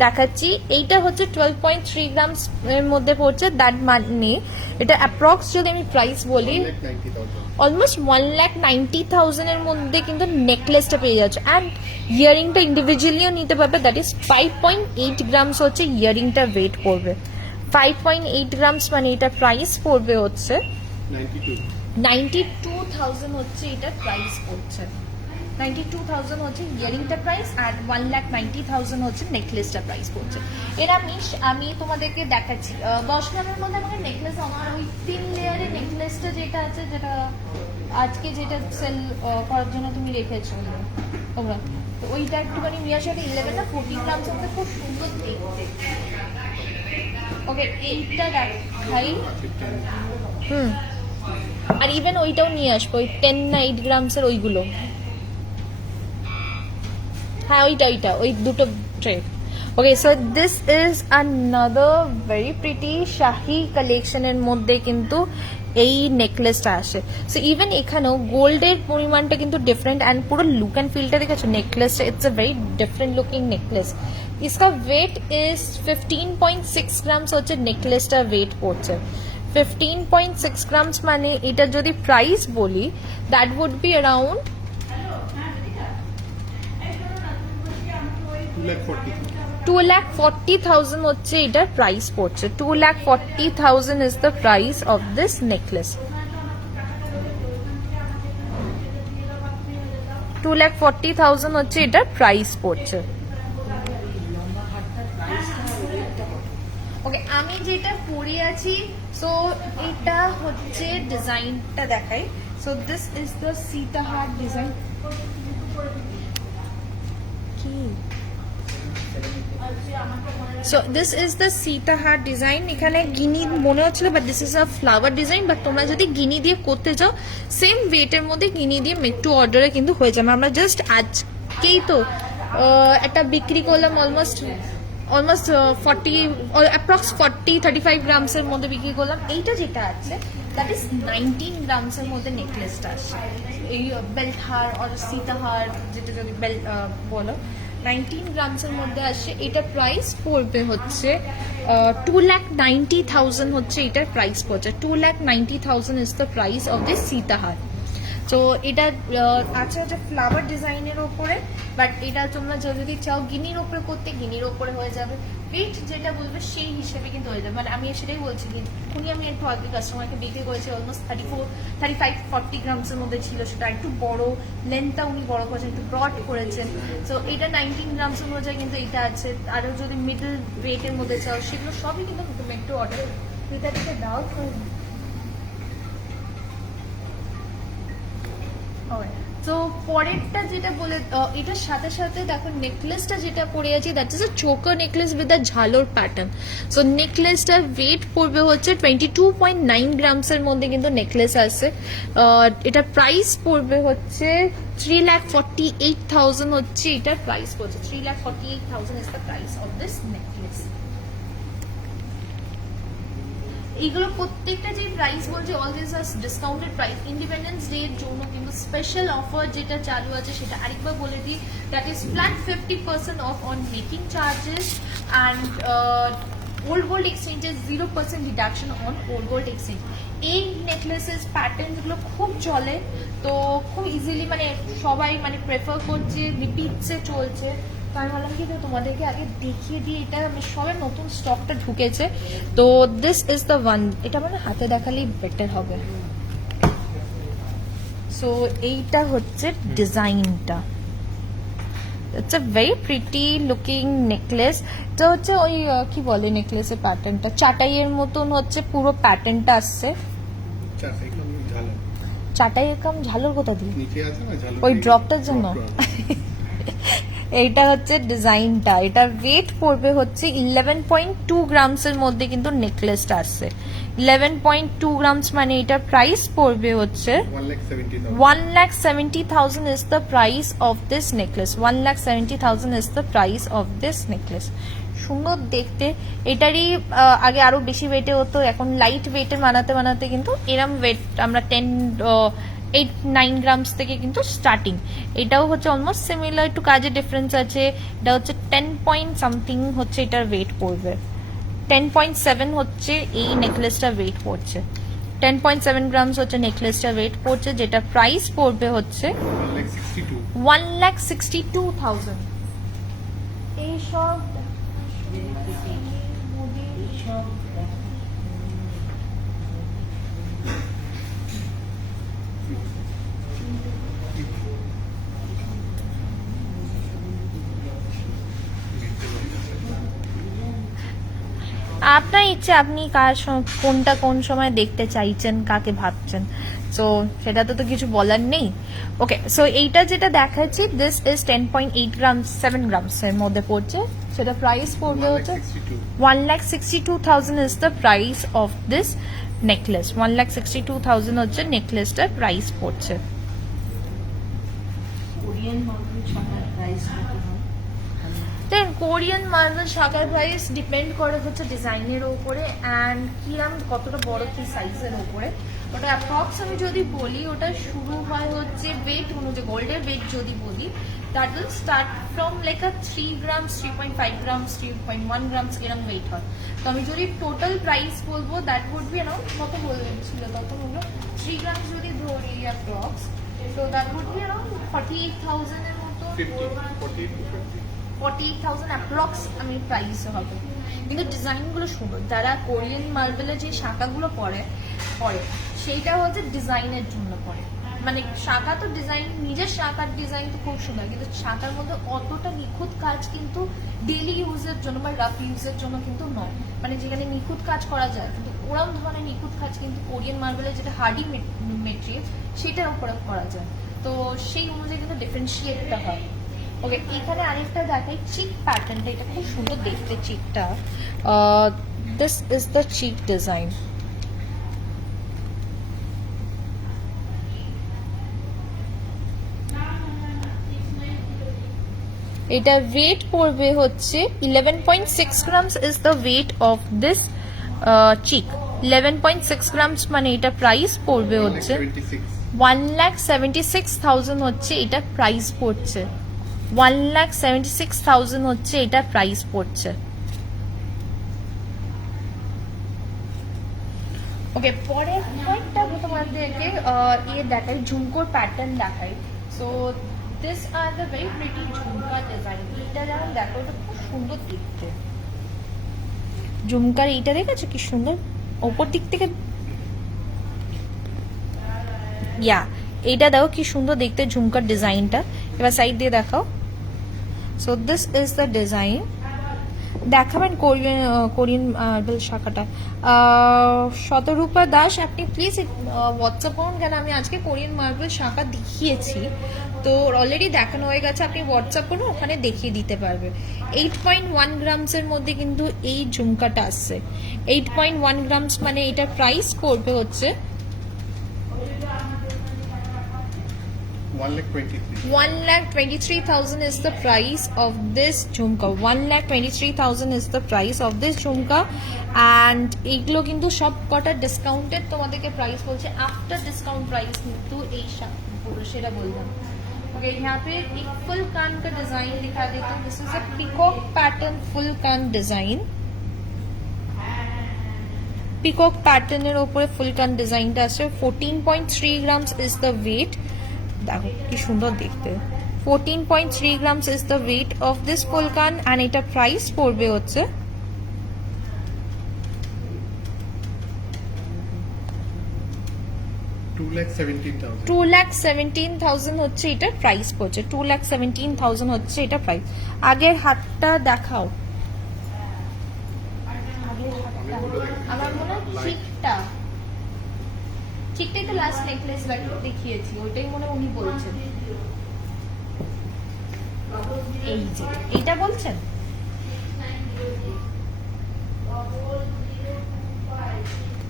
দেখাচ্ছি। এইটা হচ্ছে 12.3 গ্রামস এর মধ্যে পড়ছে, দ্যাট মানে এটা অ্যাপ্রক্স যদি আমি প্রাইস বলি অলমোস্ট 1,90,000 এর মধ্যে কিন্তু নেকলেসটা পেয়ে যাচ্ছে। অ্যান্ড ইয়ারিংটা ইন্ডিভিজুয়ালিও নিতে পারবে, দ্যাট ইজ 5.8 গ্রামস হচ্ছে ইয়ারিংটা ওয়েট পড়বে। 5.8 গ্রামস মানে এটা প্রাইস পড়বে হচ্ছে 92,000 হচ্ছে এটা প্রাইস পড়ছে। 92,000 হচ্ছে ইয়ারিংটা প্রাইস, আর 1,90,000 হচ্ছে নেকলেসটা প্রাইস পড়ছে। এর আমি তোমাদেরকে দেখাচ্ছি 10 গ্রামের মধ্যে আমাকে নেকলেস, আমার ওই 3 লেয়ারের নেকলেসটা যেটা আছে, যেটা আজকে যেটা সেল করার জন্য তুমি রেখেছো তোমরা, তো ওইটা একটুখানি মিয়ার সাথে 11 না 14 গ্রামস মধ্যে খুব সুন্দর দেখতে। ওকে, এইটা দেখাই। আর ইভেন ওইটাও নিয়ে আসবো, ওই 10 না 8 গ্রামসের ওইগুলো। হ্যাঁ ওইটা ওই দুটো tray. Okay, so this is another very pretty শাহি কালেকশনের মধ্যে কিন্তু এই নেকলেসটা আসে। সো ইভেন এখানেও গোল্ডের পরিমাণটা কিন্তু ডিফারেন্ট, অ্যান্ড পুরো লুক অ্যান্ড ফিলটা দেখেছো নেকলেসটা, it's a very different looking necklace. इसका वेट इज 15.6 গ্রামস হচ্ছে নেকলেসটা ওয়েট পড়ছে। 15.6 গ্রামস মানে এটা যদি প্রাইস বলি, দ্যাট উড বি অ্যারাউন্ড 2,40,000 হচ্ছে এটার প্রাইস পড়ছে। 2,40,000 is the price of this necklace. 2,40,000 হচ্ছে এটার প্রাইস পড়ছে। ওকে, আমি যেটা পরে আছি, সো এটা হচ্ছে ডিজাইনটা দেখাই। সো দিস ইজ দ্য সীতাহার design. So this is the সীতাহার ডিজাইন। এখানে গিনি মনে হচ্ছিল, but this is a flower design. But তোমরা যদি গিনি দিয়ে করতে চাও, সেম ওয়েটের মধ্যে গিনি দিয়ে মেক টু অর্ডারে কিন্তু হয়ে যাবে। আমরা জাস্ট আজকেই তো একটা বিক্রি করলাম অলমোস্ট 35 গ্রামসের মধ্যে বিক্রি করলাম। এইটা যেটা আছে দ্যাট ইজ 19 গ্রামসের মধ্যে নেকলেসটা আসছে। এই বেল্ট হার আর সীতাহার যেটা যদি বেল্ট বলো, 19 গ্রামসের মধ্যে আসছে। এটা প্রাইস পড়বে হচ্ছে 2,90,000 হচ্ছে এটার প্রাইস পড়ছে। 2,90,000 is the price of this সীতাহার। তো এটা আছে হচ্ছে ফ্লাওয়ার ডিজাইনের ওপরে, বাট এটা তোমরা যদি চাও গিনির ওপরে করতে, গিনির ওপরে হয়ে যাবে। ওয়েট যেটা বলবে সেই হিসেবে কিন্তু হয়ে যাবে। মানে আমি সেটাই বলছি, উনি আমি একটু আগে কাস্টমারকে বিক্রি করেছি অলমোস্ট 35-40 গ্রামসের মধ্যে ছিল। সেটা একটু বড়, লেন্থটা উনি বড় করেছেন, একটু ব্রড করেছেন। তো এটা 19 গ্রামসের মধ্যে কিন্তু এটা আছে। আরও যদি মিডল ওয়েটের মধ্যে চাও, সেগুলো সবই কিন্তু একটু অর্ডার এটা থেকে দাও। তো পরেরটা যেটা বলে, এটার সাথে সাথে দেখো নেকলেসটা যেটা পরে আছে, that is a choker necklace with a ঝালোর প্যাটার্ন। সো নেকলেসটার ওয়েট পড়বে হচ্ছে 22.9 গ্রামসের মধ্যে কিন্তু নেকলেস আছে। এটার প্রাইস পড়বে হচ্ছে 3,48,000 হচ্ছে এটার প্রাইস পড়ছে। 3,48,000 is the price of this necklace. এইগুলো প্রত্যেকটা যে প্রাইস বলছে, all this are discounted price. Independence day এর জন্য কিন্তু স্পেশাল অফার যেটা চালু আছে সেটা আরেকবার বলে দিই, that is flat 50% of on making charges and old gold exchanges 0% deduction on old gold exchange. এই নেকলেসেস প্যাটার্নগুলো খুব চলে, তো খুব ইজিলি মানে সবাই মানে প্রেফার করছে, রিপিটসে চলছে। তো আমি ভাবলাম কি তোমাদেরকে আগে দেখিয়ে দিই, এটা সবে নতুন স্টকটা ঢুকেছে। তো দিস ইজ দ্য ওয়ান। এটা মানে হাতে দেখালেই বেটার হবে। সো এইটা হচ্ছে ডিজাইনটা। It's a very pretty looking necklace. এটা হচ্ছে ওই কি বলে নেকলেসের প্যাটার্নটা, চাটাইয়ের মতন হচ্ছে পুরো প্যাটার্নটা আসছে। চাটাইয়ের কাম ঝালর কোথা দিয়ে? ওই ড্রপটার জন্য। এইটা হচ্ছে ডিজাইনটা। এটা ওয়েট পড়বে হচ্ছে 11.2 গ্রামসের মধ্যে কিন্তু নেকলেসটা আসছে। 11.2 গ্রামস মানে এটার প্রাইস পড়বে হচ্ছে 1,70,000 is the price of this necklace. 1,70,000 is the price of this necklace. সুন্দর দেখতে। এটারই আগে আরো বেশি ওয়েটে হতো, এখন লাইট ওয়েটের বানাতে বানাতে কিন্তু এরম ওয়েট আমরা 8-9 গ্রামস থেকে কিন্তু স্টার্টিং। এটাও হচ্ছে অলমোস্ট সিমিলার, একটু কাজে ডিফারেন্স আছে। এটা হচ্ছে 10 পয়েন্ট সামথিং হচ্ছে এটার ওয়েট পড়বে। 10.7 হচ্ছে এই নেকলেসটা ওয়েট পড়ছে। 10.7 গ্রামস হচ্ছে নেকলেসটা ওয়েট পড়ছে, যেটা প্রাইস পড়বে হচ্ছে 1,62,000। এইসব আপনার ইচ্ছে, আপনি কোনটা কোন সময় দেখতে চাইছেন, কাকে ভাবছেন, সো সেটা তো কিছু বলার নেই। ওকে, সো এইটা যেটা দেখাচ্ছি, দিস ইজ 10.8 গ্রাম 7 গ্রামস এর মধ্যে পড়ছে। সেটা প্রাইস পড়বে হচ্ছে 1,62,000 is the price of this necklace. 1,62,000 হচ্ছে নেকলেসটার প্রাইস পড়ছে। কোরিয়ান মার্বেল শাখার প্রাইস কত হয়? দেন কোরিয়ান মার্বেল শাখার প্রাইস ডিপেন্ড করে হচ্ছে ডিজাইনের উপরে অ্যান্ড কিরম কতটা বড় কি সাইজের উপরে। ওটা অ্যাপ্রক্স আমি যদি বলি, ওটা শুরু হয় হচ্ছে ওয়েট অনুযায়ী, গোল্ডের ওয়েট যদি বলি, that will start from like a 3 grams, 3.5 grams, 3.1 grams এরকম ওয়েট হয়। তো আমি যদি টোটাল প্রাইস বলবো, দ্যাট উড বি অ্যারাউন্ড, কত বলছিল তখন হলো 3 গ্রামস যদি ধরি অ্যাপ্রক্স, তো দ্যাট উড বি অ্যারাউন্ড 48,000 এর মতো, 48,000 অ্যাপ্রক্স আমি প্রাইস হবে। কিন্তু ডিজাইনগুলো সুন্দর। যারা কোরিয়ান মার্বেলের যে শাখাগুলো পরে সেইটা হচ্ছে ডিজাইনের জন্য পরে, মানে শাখা তো ডিজাইন, নিজের শাখার ডিজাইন তো খুব সুন্দর, কিন্তু শাখার মধ্যে অতটা নিখুঁত কাজ কিন্তু ডেলি ইউজের জন্য বা রাফ ইউজের জন্য কিন্তু নয়। মানে যেখানে নিখুঁত কাজ করা যায়, কিন্তু ওরকম ধরনের নিখুঁত কাজ কিন্তু কোরিয়ান মার্বেলের যেটা হার্ডি মেটেরিয়াল সেটার উপরে করা যায়। তো সেই অনুযায়ী কিন্তু ডিফারেন্সিয়েটটা হয়। ওকে, এখানে আরেকটা দেখাই, চিক প্যাটার্নটা, এটা খুব সুন্দর দেখতে চিকটা। দিস ইজ দ্য চিক ডিজাইন। এটা ওয়েট পড়বে হচ্ছে 11.6 grams is the weight of this চিক। 11.6 গ্রামস মানে এটা প্রাইস পড়বে হচ্ছে 1,76,000 হচ্ছে এটা প্রাইস পড়ছে। 1,76,000 হচ্ছে এটা প্রাইস পড়ছে। ওকে, পরে কয়েকটা তোমাদেরকে দেখাই, ঝুমকোর প্যাটার্ন দেখাই। So this are the very pretty jhumka design. এটা যেমন দেখো, এটা খুব সুন্দর দেখতে। ঝুমকার এইটা দেখেছো কি সুন্দর, ওপর দিক থেকে, ইয়া এইটা দেখো কি সুন্দর দেখতে ঝুমকার ডিজাইনটা। এবার সাইড দিয়ে দেখাও। So this is the design. দেখাবেন কোরিয়ান মার্বেল শাখাটা। শতরূপা দাস, আপনি প্লিজ হোয়াটসঅ্যাপ করুন, কেন আমি আজকে কোরিয়ান মার্বেল শাখা দেখিয়েছি, তো অলরেডি দেখানো হয়ে গেছে। আপনি হোয়াটসঅ্যাপ করুন, ওখানে দেখিয়ে দিতে পারবে। 8.1 গ্রামসের মধ্যে কিন্তু এই ঝুমকাটা আসছে। 8.1 গ্রামস মানে এটা প্রাইস করবে হচ্ছে 1,23,000 is the price of this jhumka. 1,23,000 is the price of this jhumka. And এইগুলো কিন্তু সব কটা ডিসকাউন্টেড তোমাদেরকে প্রাইস বলছে, আফটার ডিসকাউন্ট প্রাইস কিন্তু এই পুরো সেটা বললাম। ओके, यहाँ पे एक फुल कान का डिजाइन दिखा देते हैं। This is a peacock pattern फुल कान डिजाइन। পিকক প্যাটার্নের উপরে ফুল কান ডিজাইনটা আছে। 14.3 গ্রামস ইজ দ্য ওয়েট। দেখো কি সুন্দর দেখতে। 14.3 grams is the weight of this full কান অ্যান্ড এটা প্রাইস পড়বে হচ্ছে 2,17,000 হচ্ছে এটা প্রাইস পড়ছে। 2,17,000 হচ্ছে এটা প্রাইস। আগের হাতটা দেখাও। আমার মনে হয় ঠিকটাই তো লাস্ট নেকলেস দেখিয়েছি, ওইটাই মনে উনি বলছেন। এই যে এইটা বলছেন,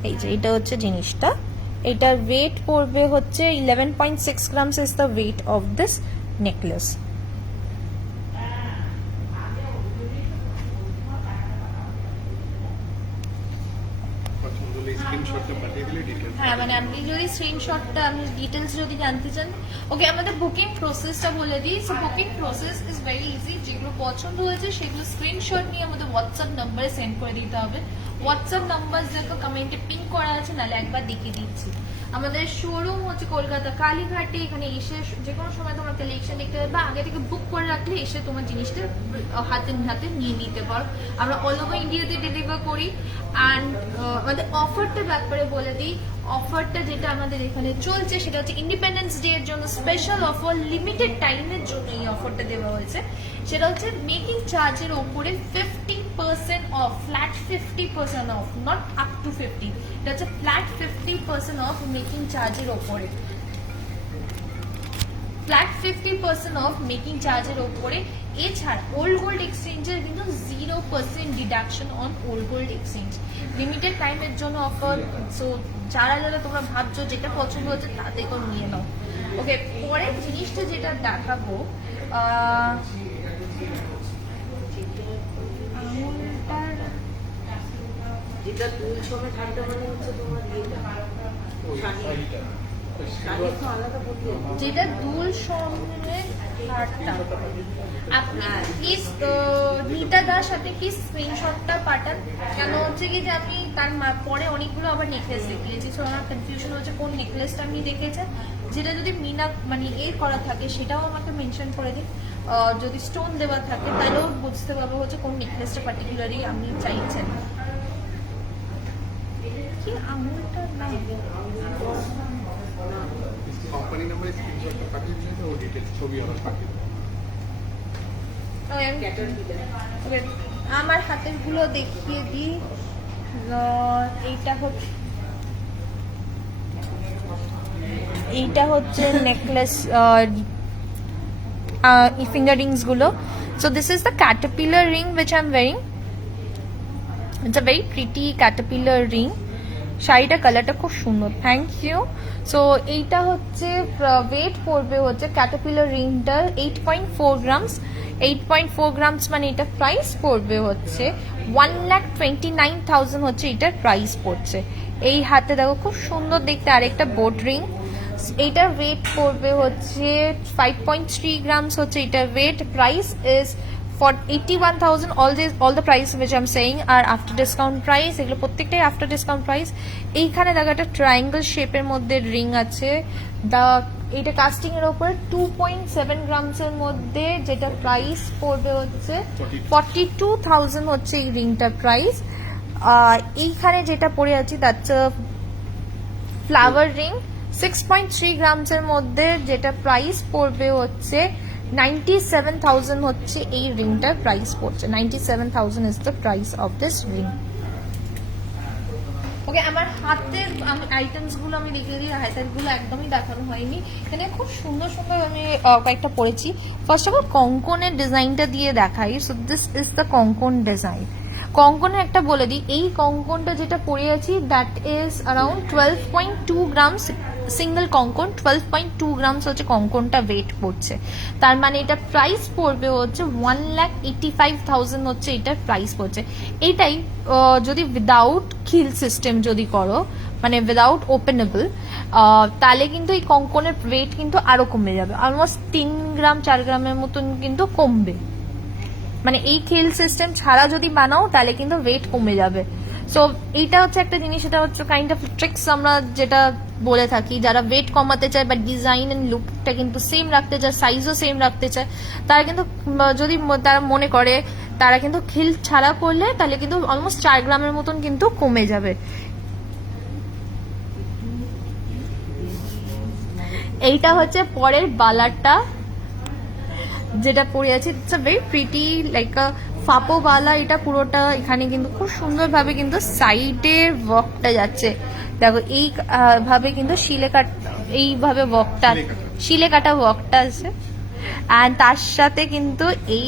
এই যে এটা হচ্ছে জিনিসটা। এটার ওয়েট পড়বে হচ্ছে 11.6 grams is the weight of this necklace. হ্যাঁ, মানে আপনি যদি স্ক্রিনশটটা, আপনি ডিটেলস যদি জানতে চান, ওকে আমাদের বুকিং প্রসেসটা বলে দিই। So booking process is very easy. যেগুলো পছন্দ হয়েছে সেগুলো স্ক্রিনশট নিয়ে আমাদের হোয়াটসঅ্যাপ নাম্বারে সেন্ড করে দিতে হবে। হোয়াটসঅ্যাপ নাম্বার দেখো কমেন্টে পিন করা আছে, নাহলে একবার দেখিয়ে দিচ্ছি। আমাদের শোরুম হচ্ছে কলকাতা কালীঘাটে। এখানে এসে যে কোনো সময় তোমার কালেকশন দেখতে পারবে, বা আগে থেকে বুক করে রাখলে এসে তোমার জিনিসটা হাতে হাতে নিয়ে নিতে পারো। আমরা অল ওভার ইন্ডিয়াতে ডেলিভার করি। অ্যান্ড আমাদের অফারটা ব্যাপারে বলে দিই। অফারটা যেটা আমাদের এখানে চলছে সেটা হচ্ছে ইন্ডিপেন্ডেন্স ডে এর জন্য স্পেশাল অফার, লিমিটেড টাইমের জন্য এই অফারটা দেওয়া হয়েছে। সেটা হচ্ছে মেকিং চার্জের ওপরে 50% 50% of, flat 50% of, not up to 50, এটা হচ্ছে ফ্ল্যাট 50% অফ মেকিং চার্জের ওপরে, ফ্ল্যাট 50% অফ মেকিং চার্জের ওপরে। এছাড়া ওল্ড গোল্ড এক্সচেঞ্জের কিন্তু 0% deduction on old gold exchange, limited টাইমের জন্য অফার। সো যারা যারা তোমরা ভাবছো যেটা পছন্দ হচ্ছে তাতে করে নিয়ে নাও। ওকে, পরের জিনিসটা যেটা দেখাবো, আমুলটার যেটা দুল সময় ঠান্ডা মানে হচ্ছে তোমার ইয়েটা শাড়ি, শাড়ি তো আলাদা বলতে যেটা দুল সমেত হারটা, আপনি প্লিজ নিতা দার সাথে প্লিজ স্ক্রিনশটটা পাঠান। কেন হচ্ছে কি যে আমি তার পরে অনেকগুলো আবার নেকলেস দেখিয়েছি, সো আমার কনফিউশন হচ্ছে কোন নেকলেসটা আপনি দেখেছেন। যেটা যদি মিনা মানে এর করা থাকে সেটাও আমাকে মেনশন করে দিন, যদি স্টোন দেওয়া থাকে তাহলেও বুঝতে পারবো হচ্ছে কোন নেকলেসটা পার্টিকুলারলি আপনি চাইছেন। কি আমুলটার নাম? কোম্পানি নাম্বার স্ক্রিনশটটা পাঠিয়ে দিলে তো ও ডিটেইলস ছবি আবার পাঠিয়ে দেবে। Okay, আমার হাতের গুলো দেখিয়ে দিই। এইটা হচ্ছে নেকলেস ফিঙ্গার রিংস গুলো। So this is the Caterpillar ring which I'm wearing. It's a very pretty caterpillar ring. শাড়িটা কালারটা খুব সুন্দর, থ্যাংক ইউ। সো এইটা হচ্ছে ওয়েট পড়বে হচ্ছে ক্যাটারপিলার রিংটার 8.4 গ্রামস। 8.4 গ্রামস মানে এটা প্রাইস পড়বে হচ্ছে 1,29,000 হচ্ছে এটার প্রাইস পড়ছে। এই হাতে দেখো খুব সুন্দর দেখতে আরেকটা বোর্ড রিং, এইটার ওয়েট পড়বে হচ্ছে 5.3 গ্রামস হচ্ছে এটার weight. Price is for 81,000. all the price which I'm saying are after discount price, এগুলো প্রত্যেকটাই আফটার ডিসকাউন্ট প্রাইস। এইখানে দেখো একটা ট্রায়াঙ্গেল শেপের মধ্যে রিং আছে, এটা কাস্টিং এর উপরে 2.7 গ্রামস এর মধ্যে, যেটা প্রাইস পড়বে হচ্ছে 42,000 হচ্ছে এই রিংটার প্রাইস। এইখানে যেটা পড়ে আছি দ্যাটস ফ্লাওয়ার রিং 6.3 গ্রামস এর মধ্যে, যেটা প্রাইস পড়বে হচ্ছে 97,000 হচ্ছে এই রিংটার প্রাইস পড়ছে। 97,000 is the price of this ring. ওকে, আমার হাতের আইটেমস গুলো আমি দেখিয়ে দিই, হাতের গুলো একদমই দেখানো হয়নি। এখানে খুব সুন্দর সুন্দর আমি কয়েকটা পরেছি। ফার্স্ট অফ অল কঙ্কনের ডিজাইনটা দিয়ে দেখাই। সো দিস ইজ দ্য কঙ্কন ডিজাইন। কঙ্কনে একটা বলে দিই, এই কঙ্কনটা যেটা পরে আছি that is around 12.2 grams single কঙ্কন। 12.2 গ্রামস হচ্ছে কঙ্কনটা ওয়েট পড়ছে, তার মানে এটা প্রাইস পড়বে হচ্ছে 1,85,000 হচ্ছে এটার প্রাইস পড়ছে। এটাই যদি উইদাউট খিল সিস্টেম যদি করো, মানে উইদাউট ওপেনেবল, তাহলে কিন্তু এই কঙ্কনের ওয়েট কিন্তু আরো কমে যাবে, অলমোস্ট 3 গ্রাম 4 গ্রামের মতন কিন্তু কমবে। মানে এই খিল সিস্টেম ছাড়া যদি বানাও তাহলে কিন্তু ওয়েট কমে যাবে। সো এইটা হচ্ছে একটা জিনিস, এটা হচ্ছে কাইন্ড অফ ট্রিক্স আমরা যেটা বলে থাকি, যারা ওয়েট কমাতে চায় বা ডিজাইন এন্ড লুকটা কিন্তু সেম রাখতে চায়, সাইজও সেম রাখতে চায়, তারা কিন্তু যদি তারা মনে করে তারা কিন্তু খিল ছাড়া করলে তাহলে কিন্তু অলমোস্ট 4 গ্রামের মতন কিন্তু কমে যাবে। এইটা হচ্ছে পরের বালারটা যেটা পরে আছে, it's a very pretty like a ফাপো বালা। এটা পুরোটা এখানে কিন্তু খুব সুন্দরভাবে কিন্তু সাইডের ওয়ার্কটা যাচ্ছে, দেখো এই ভাবে কিন্তু এইভাবে ওয়ার্কটা শিলে কাটা ওয়ার্কটা আছে, অ্যান্ড তার সাথে কিন্তু এই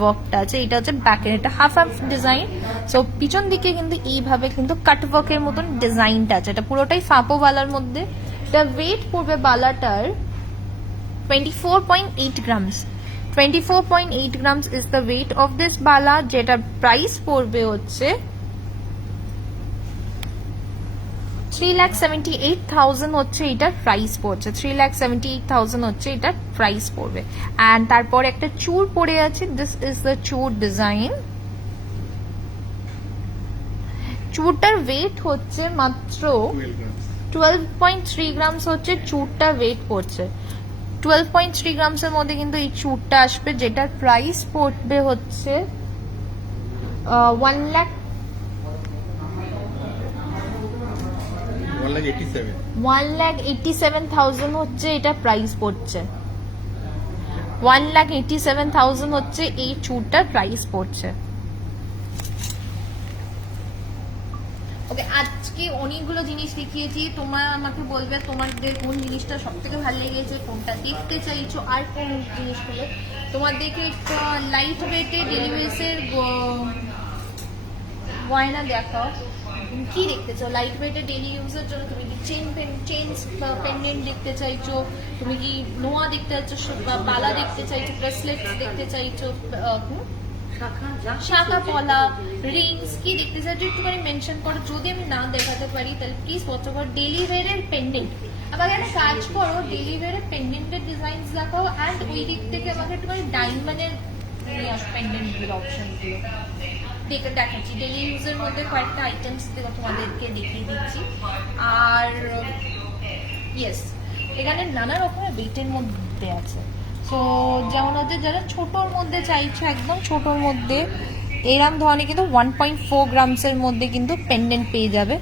ওয়ার্কটা আছে। এটা হচ্ছে ব্যাকের, এটা হাফ হাফ ডিজাইন। সো পিছন দিকে কিন্তু এইভাবে কিন্তু কাট ওয়ার্কের মতন ডিজাইনটা আছে, এটা পুরোটাই ফাপো বালার মধ্যে। এটা ওয়েট পড়বে বালাটার 24.8 grams. 24.8 grams is the weight of this bala, যেটা প্রাইস পড়বে হচ্ছে 3,78,000 হচ্ছে এটার প্রাইস পড়ছে। 3,78,000 হচ্ছে এটার প্রাইস পড়বে। অ্যান্ড তারপর একটা চূড় পড়ে আছে, দিস ইজ দ্য চূড় ডিজাইন। চূড়টার ওয়েট হচ্ছে মাত্র 12.3 গ্রামস হচ্ছে চূড়টা ওয়েট পড়ছে। 12.3 গ্রামসের মধ্যে কিন্তু এই চূড়টা আসবে, যেটার প্রাইস পড়বে হচ্ছে 1,87,000 হচ্ছে এটা প্রাইস পড়ছে। 1,87,000 হচ্ছে এই চূড়টার প্রাইস পড়ছে। ওকে, আজকে অনেকগুলো জিনিস দেখিয়েছি, তোমরা আমাকে বলবে তোমাদের কোন জিনিসটা সব থেকে ভালো লেগেছে, কোনটা দেখতে চাইছো, আর কোন জিনিসগুলো তোমাদেরকে লাইট ওয়েটে ডেলিভারিসের গয়না দেখাও। কি দেখতে চাও লাইট ওয়েটে ডেলি ইউজের জন্য? তুমি কি চেন পেন্ডেন্ট দেখতে চাইছো, তুমি কি নোয়া দেখতে চাইছো, বালা দেখতে চাইছো, ব্রেসলেট দেখতে চাইছো, শাখা পলা, রিংস, কি দেখতে চাইছো একটুখানি মেনশন করো। যদি আমি না দেখাতে পারি তাহলে প্লিজ হোয়াটসঅ্যাপ করো। ডেলি ওয়্যারের পেন্ডেন্ট আমাকে একটা কাজ করো, ডেলি ওয়্যারের পেন্ডেন্টের ডিজাইন দেখাও, অ্যান্ড ওই দিক থেকে আমাকে একটুখানি ডায়মন্ডের পেন্ডেন্টের অপশনগুলো দেখাচ্ছি। ডেলি ইউজের মধ্যে কয়েকটা আইটেমস তোমাদেরকে দেখিয়ে দিচ্ছি। আর ইয়েস, এখানে নানা রকমের ওয়েটের মধ্যে আছে। সো যেমন হচ্ছে যারা ছোটোর মধ্যে চাইছো, একদম ছোটোর মধ্যে এরম ধরনের কিন্তু 1.4 গ্রামসের মধ্যে কিন্তু পেন্ডেন্ট পেয়ে যাবে।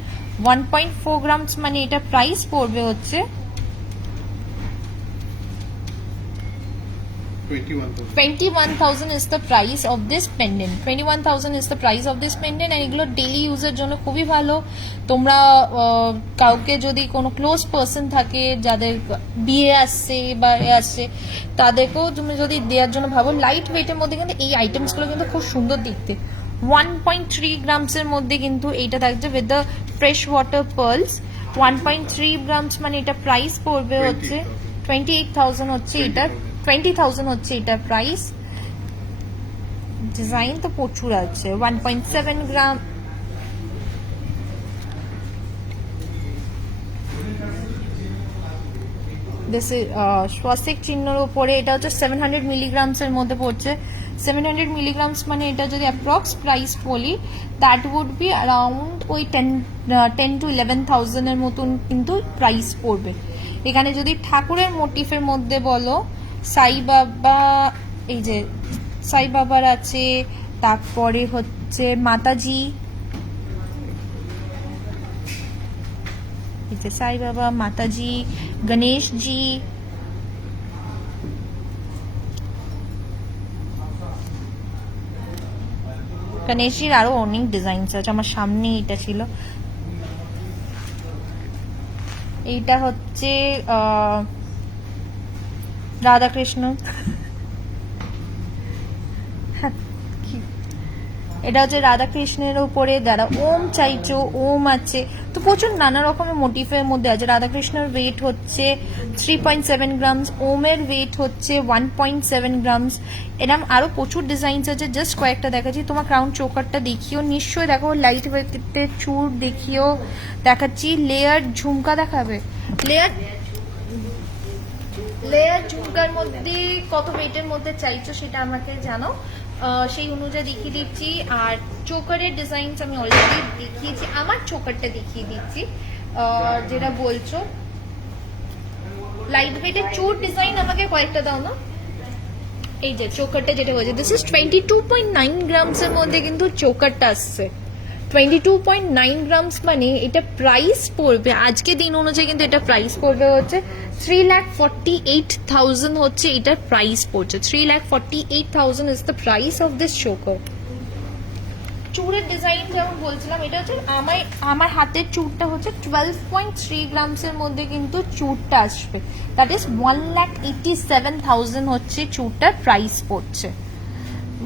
1.4 গ্রামস মানে এটা প্রাইস পড়বে হচ্ছে 21,000 is the price of this pendant. 21,000 is the price of this pendant, and এগুলো ডেলি ইউজের জন্য খুবই ভালো। তোমরা কাউকে যদি কোনো ক্লোজ পার্সন থাকে যাদের বিয়ে আসছে বা আসছে, তাদেরকেও তুমি যদি দেওয়ার জন্য ভাবো, লাইট ওয়েটের মধ্যে কিন্তু এই আইটেমসগুলো কিন্তু খুব সুন্দর দেখতে। 1.3 গ্রামসের মধ্যে কিন্তু এইটা থাকছে with the fresh water pearls. 1.3 grams মানে এটা প্রাইস পড়বে হচ্ছে 28,000 হচ্ছে এটা, 20,000 হচ্ছে এটা প্রাইস। ডিজাইন তো প্রচুর আছে। 1.7 গ্রাম, স্বস্তিক চিহ্নের উপরে এটা হচ্ছে 700 মিলিগ্রামস এর মধ্যে পড়ছে। 700 মিলিগ্রামস মানে এটা যদি অ্যাপ্রক্স প্রাইস বলি, দ্যাট উড বি অ্যারাউন্ড ওই 10 to 11,000 এর মতন কিন্তু প্রাইস পড়বে। এখানে যদি ঠাকুরের মোটিফের মধ্যে বলো, সাই বাবা, এই যে সাই বাবার আছে, তারপরে হচ্ছে মাতাজি, এই যে সাই বাবা, মাতাজি, গণেশজি, গণেশজির আরো অনেক ডিজাইন আছে। আমার সামনে এটা ছিল, এইটা হচ্ছে রাধাকৃষ্ণ, এটা হচ্ছে রাধাকৃষ্ণের উপরে যারা ওম চাইছো, ওম আছে, তো প্রচুর নানা রকমের মোটিফের মধ্যে আছে। রাধাকৃষ্ণের ওয়েট হচ্ছে 3.7 গ্রামস, ওমের ওয়েট হচ্ছে 1.7 গ্রামস। এরকম আরো প্রচুর ডিজাইনস আছে, জাস্ট কয়েকটা দেখাচ্ছি। তোমার ক্রাউন চোকারটা দেখিও, নিশ্চয়ই দেখো। লাইট ওয়েটের চুর দেখিও, দেখাচ্ছি। লেয়ার ঝুমকা দেখাবে, লেয়ার ঝুমকার মধ্যে কত ওয়েটের মধ্যে চাইছো সেটা আমাকে জানো, সেই অনুযায়ী দেখিয়ে দিচ্ছি। আর চোকারের ডিজাইন আমি অলরেডি দেখিয়েছি, আমার চোকারটা দেখিয়ে দিচ্ছি যেটা বলছো। লাইট ওয়েটের চোর ডিজাইন আমাকে কয়েকটা দাও না। এই যে চোকারটা যেটা হয়েছে, দিস ইজ 22.9 গ্রামস এর মধ্যে কিন্তু চোকারটা আসছে। 22.9 গ্রামস মানে এটা প্রাইস পড়বে আজকে দিন অনুযায়ী কিন্তু এটা প্রাইস পড়বে হচ্ছে 3,48,000 হচ্ছে এটার প্রাইস পড়ছে। 3,48,000 is the price of this choker. চুরের ডিজাইন যেমন বলছিলাম, এটা হচ্ছে আমার হাতের চুরটা হচ্ছে 12.3 গ্রামস এর মধ্যে কিন্তু চুরটা আসবে। দ্যাট ইজ 1,87,000 হচ্ছে চুরটার প্রাইস পড়ছে।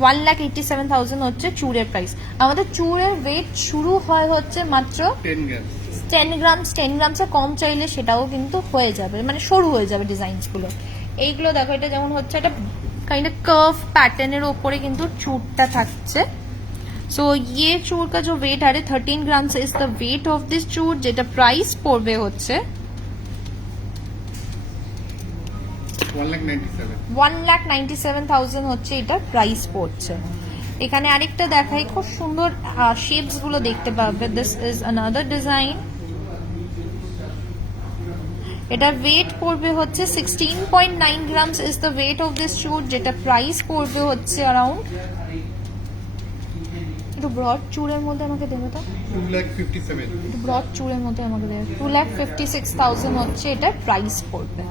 1,87,000 হচ্ছে চুরের প্রাইস। আমাদের চুরের ওয়েট শুরু হয় হচ্ছে মাত্র 10 গ্রামস। 10 গ্রামসে কম চাইলে সেটাও কিন্তু হয়ে যাবে, মানে সরু হয়ে যাবে ডিজাইনস গুলো। এইগুলো দেখো, এটা যেমন হচ্ছে একটা কাইন্ড অফ কার্ভ প্যাটার্নের ওপরে কিন্তু চুরটা থাকছে। सो ये चूर का जो वेट है 13 grams is the weight of this चूर, যেটা প্রাইস পড়বে হচ্ছে 1,97,000 হচ্ছে এটা প্রাইস পড়ছে। এখানে আরেকটা দেখাই, খুব সুন্দর শেপস গুলো দেখতে পাবে। This is another design. এটা ওয়েট পড়বে হচ্ছে 16.9 grams is the weight of this চুর, যেটা প্রাইস পড়বে হচ্ছে অ্যারাউন্ড, একটু ব্রড চুরের মধ্যে আমাকে দেবে তো, 2,57,000 একটু ব্রড চুরের মধ্যে আমাকে দেবে। 2,56,000 হচ্ছে এটা প্রাইস পড়বে।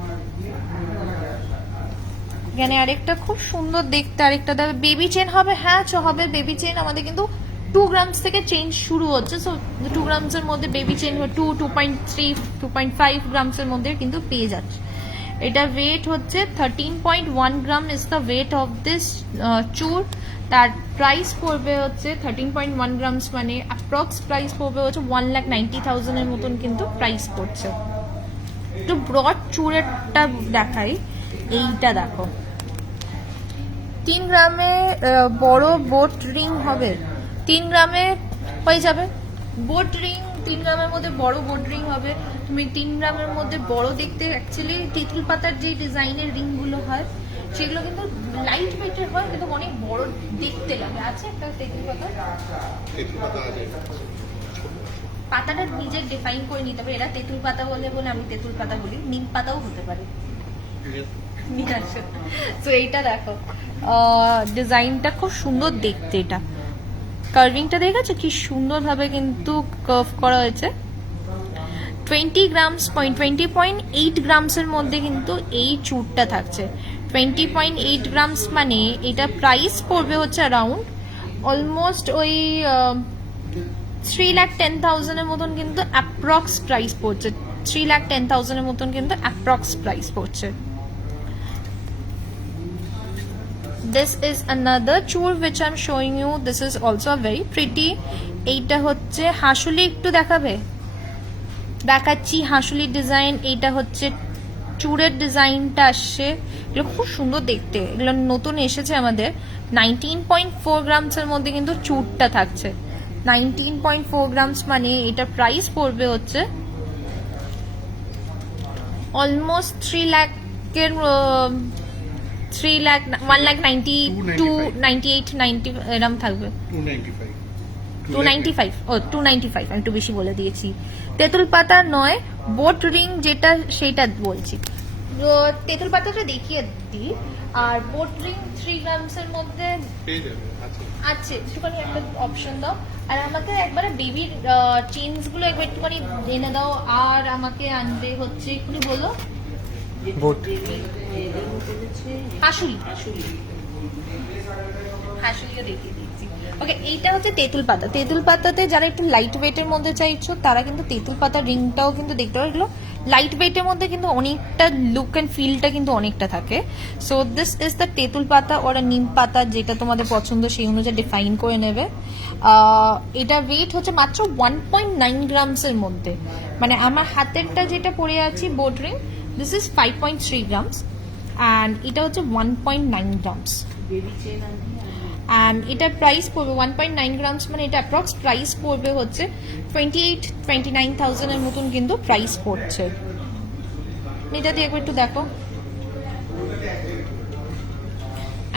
এখানে আরেকটা খুব সুন্দর দেখতে, আরেকটা বেবি চেন হবে। হ্যাঁ হবে বেবি চেন, আমাদের কিন্তু 2 গ্রামস থেকে চেন শুরু হচ্ছে। সো 2 গ্রামসের মধ্যে বেবি চেন 2.3 2.5 গ্রামসের মধ্যে কিন্তু পেয়ে যাচ্ছে। এটা ওয়েট হচ্ছে 13.1 gram is the weight of this চুর। তার প্রাইস পড়বে হচ্ছে 13.1 গ্রামস মানে অ্যাপ্রক্স প্রাইস পড়বে হচ্ছে 1,90,000 এর মতন কিন্তু প্রাইস পড়ছে। একটু ব্রড চুরেরটা দেখাই, এইটা দেখো 3 গ্রামে বড় বোট রিং হবে, 3 গ্রামে হয়ে যাবে বোট রিং। 3 গ্রামের মধ্যে বড় বোট রিং হবে। তুমি 3 গ্রামের মধ্যে বড় দেখতে অ্যাকচুয়ালি তেঁতুল পাতার যে ডিজাইনের রিংগুলো হয় সেগুলো কিন্তু লাইট ওয়েটের হয় কিন্তু অনেক বড় দেখতে লাগে। আছে একটা তেঁতুল পাতা, তেঁতুল পাতা আছে। পাতাটা নিজে ডিফাইন করে নিতে পারে, এরা তেঁতুল পাতা বলে বলে আমি তেঁতুল পাতা বলি, নিম পাতাও হতে পারে। তো এইটা দেখো ডিজাইনটা খুব সুন্দর দেখতে, এটা কার্ভিংটা দেখেছো কি সুন্দরভাবে কিন্তু কার্ভ করা হয়েছে। 20.8 গ্রামসের মধ্যে কিন্তু এই চুরটা থাকছে। 20.8 গ্রামস মানে এটা প্রাইস পড়বে হচ্ছে অ্যারাউন্ড অলমোস্ট ওই 3,10,000 এর মতন কিন্তু অ্যাপ্রক্স প্রাইস পড়ছে। 3,10,000 এর মতন কিন্তু অ্যাপ্রক্স প্রাইস পড়ছে। This is another chur which I'm showing you. This is also very pretty. এইটা হচ্ছে হাসুলি, একটু দেখাচ্ছি হাসুলি ডিজাইন। এইটা হচ্ছে চুরের ডিজাইনটা আসছে, এগুলো খুব সুন্দর দেখতে, এগুলো নতুন এসেছে আমাদের। 19.4 গ্রামসের মধ্যে কিন্তু চুরটা থাকছে। 19.4 গ্রামস মানে এটা প্রাইস পড়বে হচ্ছে অলমোস্ট 3 লাখের 1,92,98,90 এরম থাকবে। 295 আমি একটু বেশি বলে দিয়েছি। তেঁতুল পাতা নয়, বোট রিং যেটা সেটা বলছি। তেঁতুল পাতাটা দেখিয়ে দিই। আর বোট রিং 3 গ্রামসের মধ্যে আছে, একটুখানি একটা অপশন দাও। আর আমাকে একবারে বেবির চেইনস গুলো একবার একটুখানি এনে দাও। আর আমাকে আনবে হচ্ছে একটু বলো হাসুলিও দেখিয়ে দিচ্ছি। ওকে, এইটা হচ্ছে তেঁতুল পাতা। তেঁতুল পাতাতে যারা একটু লাইট ওয়েটের মধ্যে চাইছো তারা কিন্তু তেঁতুল পাতা রিংটাও কিন্তু দেখতে পারো। এগুলো লাইট ওয়েটের মধ্যে কিন্তু অনেকটা লুক অ্যান্ড ফিলটা কিন্তু অনেকটা থাকে। সো দিস ইজ দ্য তেঁতুল পাতা ওর নিম পাতা, যেটা তোমাদের পছন্দ সেই অনুযায়ী ডিফাইন করে নেবে। এটা ওয়েট হচ্ছে মাত্র 1.9 গ্রামসের মধ্যে, মানে আমার হাতেরটা যেটা পরে আছি boat ring, this is 5.3 grams and এটা হচ্ছে 1.9 গ্রামস। বেবি চেন অ্যান্ড এটার প্রাইস পড়বে 1.9 গ্রামস মানে এটা অ্যাপ্রক্স প্রাইস পড়বে হচ্ছে 28,000-29,000 এর মতন কিন্তু প্রাইস পড়ছে। এটা দিয়ে একবার একটু দেখো।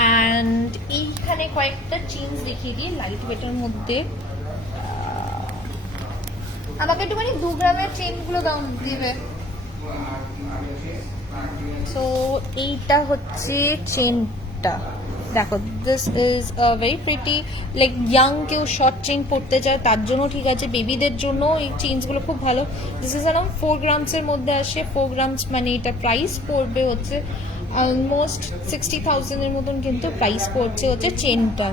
অ্যান্ড এইখানে কয়েকটা চেইনস দেখিয়ে দিই লাইট ওয়েটের মধ্যে। আমাকে একটুখানি 2 গ্রামের চেইনগুলো দাও দিবে। সো এইটা হচ্ছে চেনটা দেখো, this is very pretty. Like young কেউ শর্ট চেইন পড়তে চায় তার জন্য ঠিক আছে, বেবিদের জন্য এই চেইনসগুলো খুব ভালো। দিস ইজ অ্যারাউন্ড 4 গ্রামসের মধ্যে আসে। 4 গ্রামস মানে এটা প্রাইস পড়বে হচ্ছে অলমোস্ট 60,000 এর মতন কিন্তু প্রাইস পড়ছে হচ্ছে চেনটা।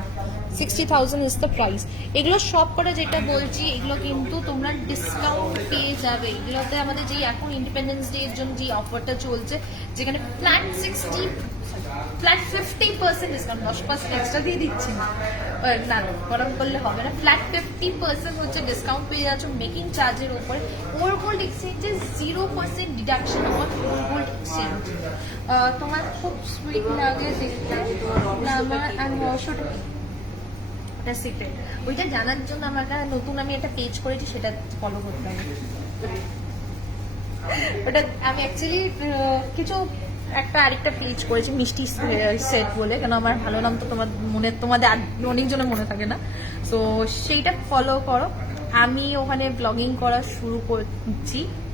60,000 ইজ দ্য প্রাইস। এগুলো সব করে যেটা বলছি এগুলো কিন্তু তোমরা ডিসকাউন্ট পেয়ে যাবে। এগুলোতে আমাদের যেই এখন ইন্ডিপেন্ডেন্স ডে এর জন্য যে অফারটা চলছে, যেখানে ফ্ল্যাট 50% ডিসকাউন্ট, 10% এক্সট্রা দিয়ে দিচ্ছি না, না গরম করলে হবে না। ফ্ল্যাট 50% হচ্ছে ডিসকাউন্ট পেয়ে যাচ্ছ মেকিং চার্জের উপরে। ওর গোল্ড এক্সচেঞ্জে 0% deduction on old gold exchange. তোমার খুব সুইট লাগে দেখতে না আমার, আর নশোটা সিক্রেট ওইটা জানার জন্য আমার নতুন আমি একটা পেজ করেছি, সেটা ফলো করতে হবে। ওটা আমি অ্যাকচুয়ালি কিছু একটা আরেকটা পেজ করেছি মিষ্টি সেট বলে, কেন আমার ভালো নাম তো তোমাদের অনেকজনের মনে থাকে না। তো সেইটা ফলো করো। আমি ওখানে ব্লগিং করা শুরু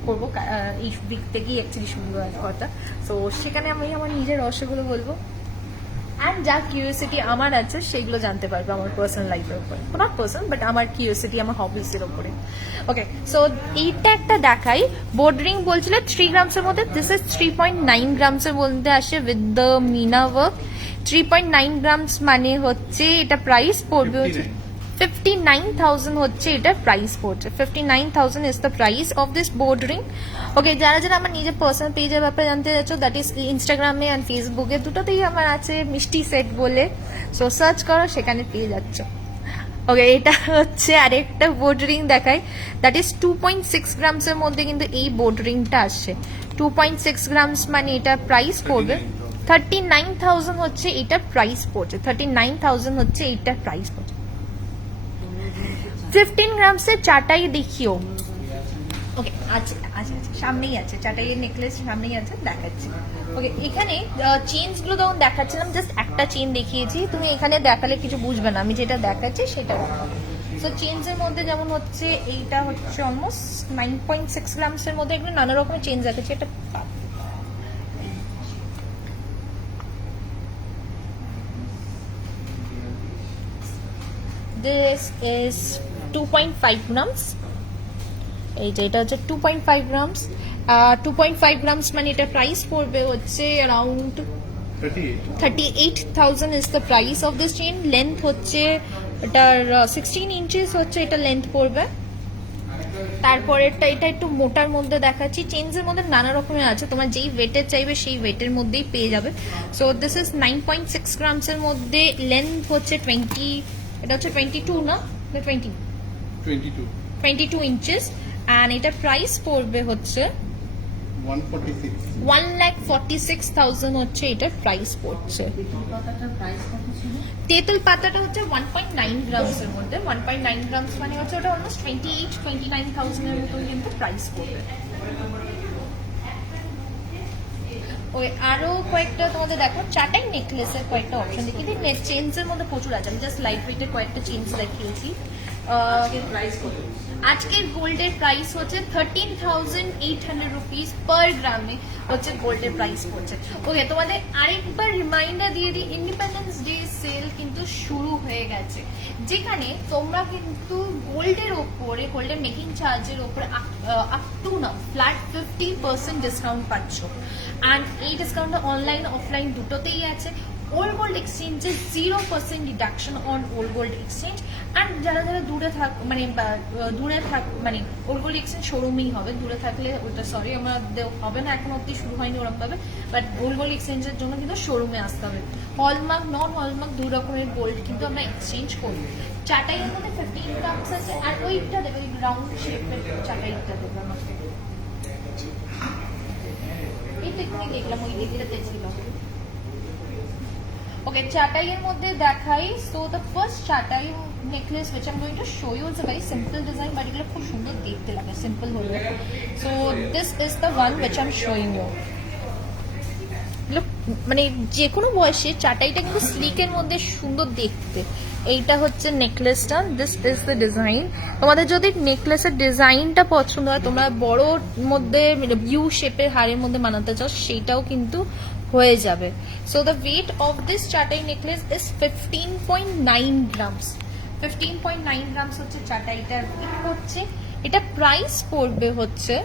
করবো এই দিক থেকেই অ্যাকচুয়ালি শুরু হয় কথা। তো সেখানে আমি আমার নিজের রহস্যগুলো বলবো অ্যান্ড যা কিউরিওসিটি আমার আছে সেগুলো জানতে পারবে আমার পার্সোনাল লাইফের উপরে, নট পার্সোনাল বাট আমার কিউরিওসিটি আমার হবিসের উপরে। ওকে, সো এইটা একটা দেখাই। বোর্ড রিং বলছিলে 3 গ্রামসের মধ্যে, দিস ইজ 3.9 গ্রামসের মধ্যে আসে with the meena work. 3.9 grams মানে হচ্ছে এটা প্রাইস পড়বে হচ্ছে 59,000 হচ্ছে এটা প্রাইস পড়ছে। 59,000 is the price of this board ring. Okay, যারা যারা আমার নিজের পার্সোনাল পেজের ব্যাপারে জানতে চাচ্ছ, দ্যাট ইজ ইনস্টাগ্রামে অ্যান্ড ফেসবুকে দুটোতেই আমার আছে মিষ্টি সেট বলে, সো সার্চ করো, সেখানে পেয়ে যাচ্ছ। ওকে, এটা হচ্ছে আরেকটা বোর্ড রিং দেখাই, দ্যাট ইজ 2.6 গ্রামসের মধ্যে কিন্তু এই বোর্ড রিংটা আসছে। 2.6 গ্রামস মানে এটা প্রাইস পড়বে 39,000 হচ্ছে এটা প্রাইস পড়ছে। 39,000 হচ্ছে এইটা প্রাইস পড়ছে। 15 গ্রামসের চাটাই দেখিও। ওকে, আচ্ছা আচ্ছা আচ্ছা, সামনেই আছে চাটাইয়ের নেকলেস, সামনেই আছে, দেখাচ্ছি। ওকে, এখানে চেইনসগুলো তখন দেখাচ্ছিলাম, জাস্ট একটা চেইন দেখিয়েছি, তুমি এখানে দেখালে কিছু বুঝবে না, আমি যেটা দেখাচ্ছি সেটা। সো চেইনসের মধ্যে যেমন হচ্ছে এইটা হচ্ছে অলমোস্ট 9.6 গ্রামসের মধ্যে, এগুলো নানা রকমের চেইন দেখাচ্ছি। এটা this is 2.5 grams, এই যে এটা হচ্ছে 2.5 গ্রামস। 2.5 গ্রামস মানে এটা প্রাইস পড়বে হচ্ছে around 38,000 is the price of this chain. Length হচ্ছে এটার 16 ইঞ্চিস হচ্ছে এটা লেন্থ পড়বে। তারপরেরটা এটা একটু মোটার মধ্যে দেখাচ্ছি। চেইনসের মধ্যে নানা রকমের আছে, তোমার যেই ওয়েটের চাইবে সেই ওয়েটের মধ্যেই পেয়ে যাবে। সো দিস ইজ 9.6 গ্রামসের মধ্যে, লেন্থ হচ্ছে 20, এটা হচ্ছে 22 না 22 ইঞ্চিস, অ্যান্ড এটা প্রাইস পড়বে হচ্ছে 1,46,000 হচ্ছে এটার প্রাইস পড়ছে। তেঁতুল পাতাটা হচ্ছে 1.9 গ্রামস এর মধ্যে। 1.9 গ্রামস মানে হচ্ছে ওটা অলমোস্ট 29,000 এর মতো কিন্তু প্রাইস পড়বে। ওই আরো কয়েকটা তোমাদের দেখো চাটাই নেকলেসের কয়েকটা অপশন দেখি। চেইনসের মধ্যে প্রচুর আছে, আমি জাস্ট লাইট ওয়েটের কয়েকটা চেইনস দেখিয়েছি। আজকের গোল্ডের প্রাইস হচ্ছে 13,800 রুপিস পার গ্রামে হচ্ছে গোল্ডের প্রাইস পড়ছে। ওকে, তোমাদের আরেকবার রিমাইন্ডার দিয়ে দিই, ইন্ডিপেন্ডেন্স ডে সেল কিন্তু শুরু হয়ে গেছে, যেখানে তোমরা কিন্তু গোল্ডের ওপরে, গোল্ডের মেকিং চার্জের ওপরে আপ টু না ফ্ল্যাট 50% ডিসকাউন্ট পাচ্ছ। অ্যান্ড এই ডিসকাউন্টটা অনলাইন অফলাইন দুটোতেই আছে। ওল্ড গোল্ড এক্সচেঞ্জে 0% deduction on old gold exchange. And যারা যারা দূরে মানে ওল্ড গোল্ড এক্সচেঞ্জ শোরুমেই হবে, দূরে থাকলে ওটা সরি আমাদের হবে না, এখন অব্দি শুরু হয়নি ওরকম ভাবে, বাট ওল্ড গোল্ড এক্সচেঞ্জের জন্য কিন্তু শোরুমে আসতে হবে। হলমার্ক নন হলমার্ক দু রকমের গোল্ড কিন্তু আমরা এক্সচেঞ্জ করি। চাটাইয়ের মধ্যে 15 গ্রামস আছে, আর ওইটা দেবে ওই রাউন্ড শেপের চাটাইটা দেবে আমাকে। এই টেকনিক দেখলাম, ওই দিকটাতে ছিল। Okay, চাটাইয়ের মধ্যে দেখাই। So the first চাটাই necklace which I'm going to show you is a very simple design, but এগুলো খুব সুন্দর দেখতে লাগে সিম্পল হলে। So this is the one which I'm showing you. মানে যে কোনো বয়সে চাটাইটা কিন্তু স্লিকের মধ্যে সুন্দর দেখতে। এইটা হচ্ছে নেকলেসটা, দিস ইজ দ্য ডিজাইন। তোমাদের যদি নেকলেসের ডিজাইনটা পছন্দ হয়, তোমরা বড়োর মধ্যে ইউ শেপের হারের মধ্যে বানাতে চাও, সেইটাও কিন্তু হয়ে যাবে। So the weight of this চাটাই নেকলেস ইজ 15.9 গ্রামস। 15.9 গ্রামস হচ্ছে চাটাইটার ওয়েট হচ্ছে। এটা প্রাইস পড়বে হচ্ছে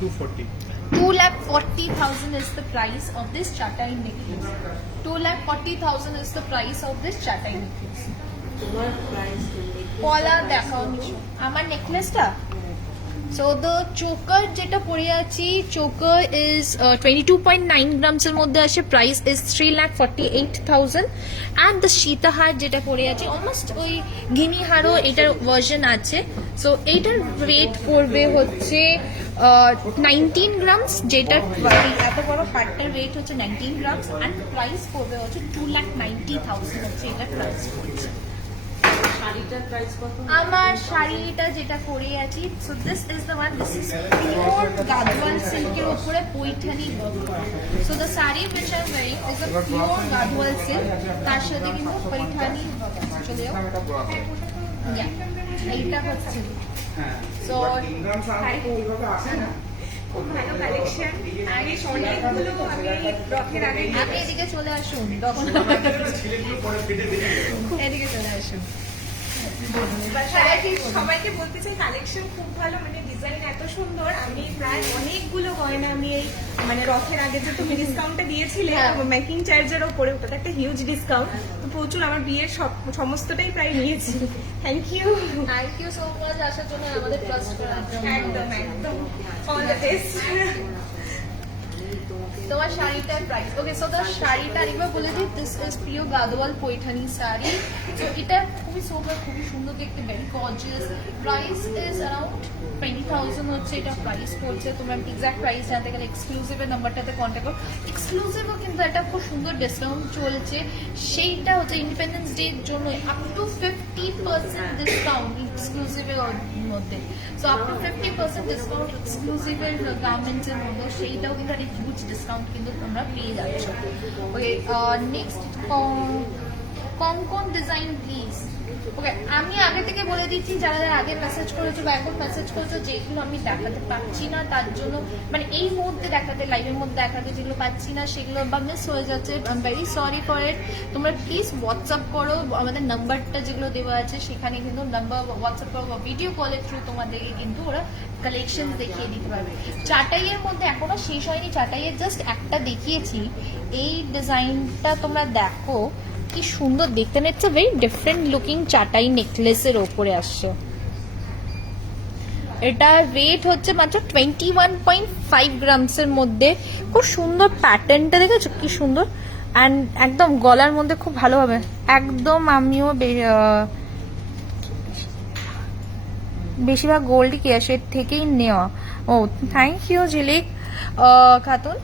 2,40,000 is the price of this chatai necklace. 2,40,000 is the price of this chatai necklace. তোমার প্রাইস পলা দেখাও আমার নেকলেসটা। সো দ্য চোকার যেটা পরে আছি, চোকার ইজ 22.9 গ্রামস এর মধ্যে আসে, প্রাইস ইজ 3,48,000। অ্যান্ড দ্য সীতাহার যেটা পরে আছি অলমোস্ট ওই গিনি হারও এটার ভার্সন আছে। সো এইটার রেট পড়বে হচ্ছে 19 গ্রামস, যেটার এত বড় পার্টটার রেট হচ্ছে 19 গ্রামস। অ্যান্ড প্রাইস পড়বে হচ্ছে 2,90,000 হচ্ছে এটার প্রাইস পড়ছে। শাড়িটার প্রাইস কত? আমার শাড়িটা যেটা পরে আছি, so this is the one, this is pure Gadwal সিল্কের উপরে পৈঠানি ওয়ার্ক করা। So the sari which I am wearing is a pure Gadwal silk, তার সাথে কিন্তু পৈঠানি ওয়ার্ক আছে। চলে যাও, এইটা হচ্ছে। সো খুব ভালো কালেকশন, আর অনেকগুলো আমি রথের আগে আপনি এদিকে চলে আসুন, তখন এদিকে চলে আসুন। সবাইকে বলতে চাই কালেকশন খুব ভালো, মানে ডিজাইন এত সুন্দর। আমি প্রায় অনেকগুলো গয়না আমি এই মানে রথের আগে যে তুমি ডিসকাউন্টটা দিয়েছিলে মেকিং চার্জের ওপরে, ওটাতে একটা হিউজ ডিসকাউন্ট, তো প্রচুর আমার বিয়ের সমস্তটাই প্রায় নিয়েছি। থ্যাংক ইউ সো মাচ আসার জন্য, আমাদের ট্রাস্ট করার জন্য। একদম একদম অল দ্য বেস্ট। তোমার শাড়িটার প্রাইস, ওকে সো তার শাড়িটা আরেকবার বলে দিই, দিস ইজ প্রিয় গাদোয়াল পৈঠানি শাড়ি। তো এটা খুবই সোবার, খুবই সুন্দর দেখতে, very gorgeous. Price is around 20,000 হচ্ছে এটা প্রাইস পড়ছে। তোমরা এক্সাক্ট প্রাইস জানতে গেলে এক্সক্লুসিভের নাম্বারটাতে কন্ট্যাক্ট করো। এক্সক্লুসিভও কিন্তু একটা খুব সুন্দর ডিসকাউন্ট চলছে, সেইটা হচ্ছে ইন্ডিপেন্ডেন্স ডের জন্য আপ টু 50% ডিসকাউন্ট এক্সক্লুসিভের মধ্যে। সো আপ টু 50% ডিসকাউন্ট এক্সক্লুসিভের গার্মেন্টসের মধ্যে, সেইটাও কিন্তু একটা হিউজ ডিসকাউন্ট কিন্তু তোমরা পেয়ে যাচ্ছ। ওকে, নেক্সট কোন ডিজাইন প্লিজ। ওকে, আমি আগে থেকে বলে দিচ্ছি, যারা যারা আগে মেসেজ করেছো বা এখন মেসেজ করেছো, যেগুলো আমি দেখাতে পারছি না তার জন্য, মানে এই মুহূর্তে দেখাতে, লাইভের মধ্যে দেখাতে যেগুলো পাচ্ছি না সেগুলো বা মিস হয়ে যাচ্ছে, I am very sorry for it. তোমরা প্লিজ হোয়াটসঅ্যাপ করো, আমাদের নাম্বারটা যেগুলো দেওয়া আছে সেখানে কিন্তু নাম্বার হোয়াটসঅ্যাপ করো বা ভিডিও কলের থ্রু তোমাদেরকে কিন্তু ওরা কালেকশন দেখিয়ে দিতে পারবে। চাটাইয়ের মধ্যে এখনো শেষ হয়নি, চাটাইয়ের জাস্ট একটা দেখিয়েছি। এই ডিজাইনটা তোমরা দেখো কি সুন্দর দেখতে, না it's a very different looking চাটাই নেকলেসের ওপরে আসছে। এটার ওয়েট হচ্ছে মাত্র 21.5 গ্রামসের মধ্যে। খুব সুন্দর প্যাটার্নটা দেখেছো কি সুন্দর, অ্যান্ড একদম গলার মধ্যে খুব ভালো হবে একদম। আমিও বেশিরভাগ গোল্ড কেয়াশের থেকেই নেওয়া। ও থ্যাংক ইউ ঝিলিক খাতুন।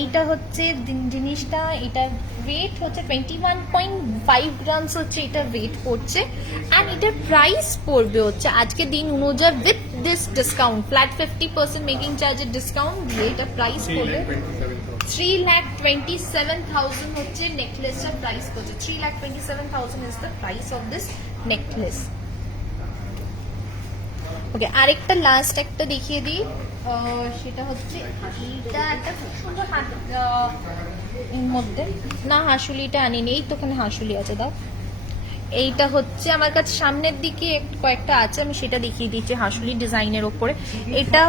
এইটা হচ্ছে জিনিসটা, এটার ওয়েট হচ্ছে 21.5 গ্রামস হচ্ছে এটা ওয়েট পড়ছে, অ্যান্ড এটার প্রাইস পড়বে হচ্ছে আজকে দিন অনুযায়ী with this discount flat 50% making চার্জের ডিসকাউন্ট দিয়ে এটা প্রাইস পড়বে 3,27,000 হচ্ছে নেকলেসটার প্রাইস পড়ছে। 3,27,000 is the price of this necklace. Okay, আরেকটা লাস্ট একটা দেখিয়ে দিই, সেটা হচ্ছে এইটা একটা খুব সুন্দর এর মধ্যে, না হাসুলিটা আনিনি, এই তো ওখানে হাসুলি আছে, দাও। এইটা হচ্ছে আমার কাছে সামনের দিকে কয়েকটা আছে, আমি সেটা দেখিয়ে দিচ্ছি হাসুলি ডিজাইনের ওপরে। এটা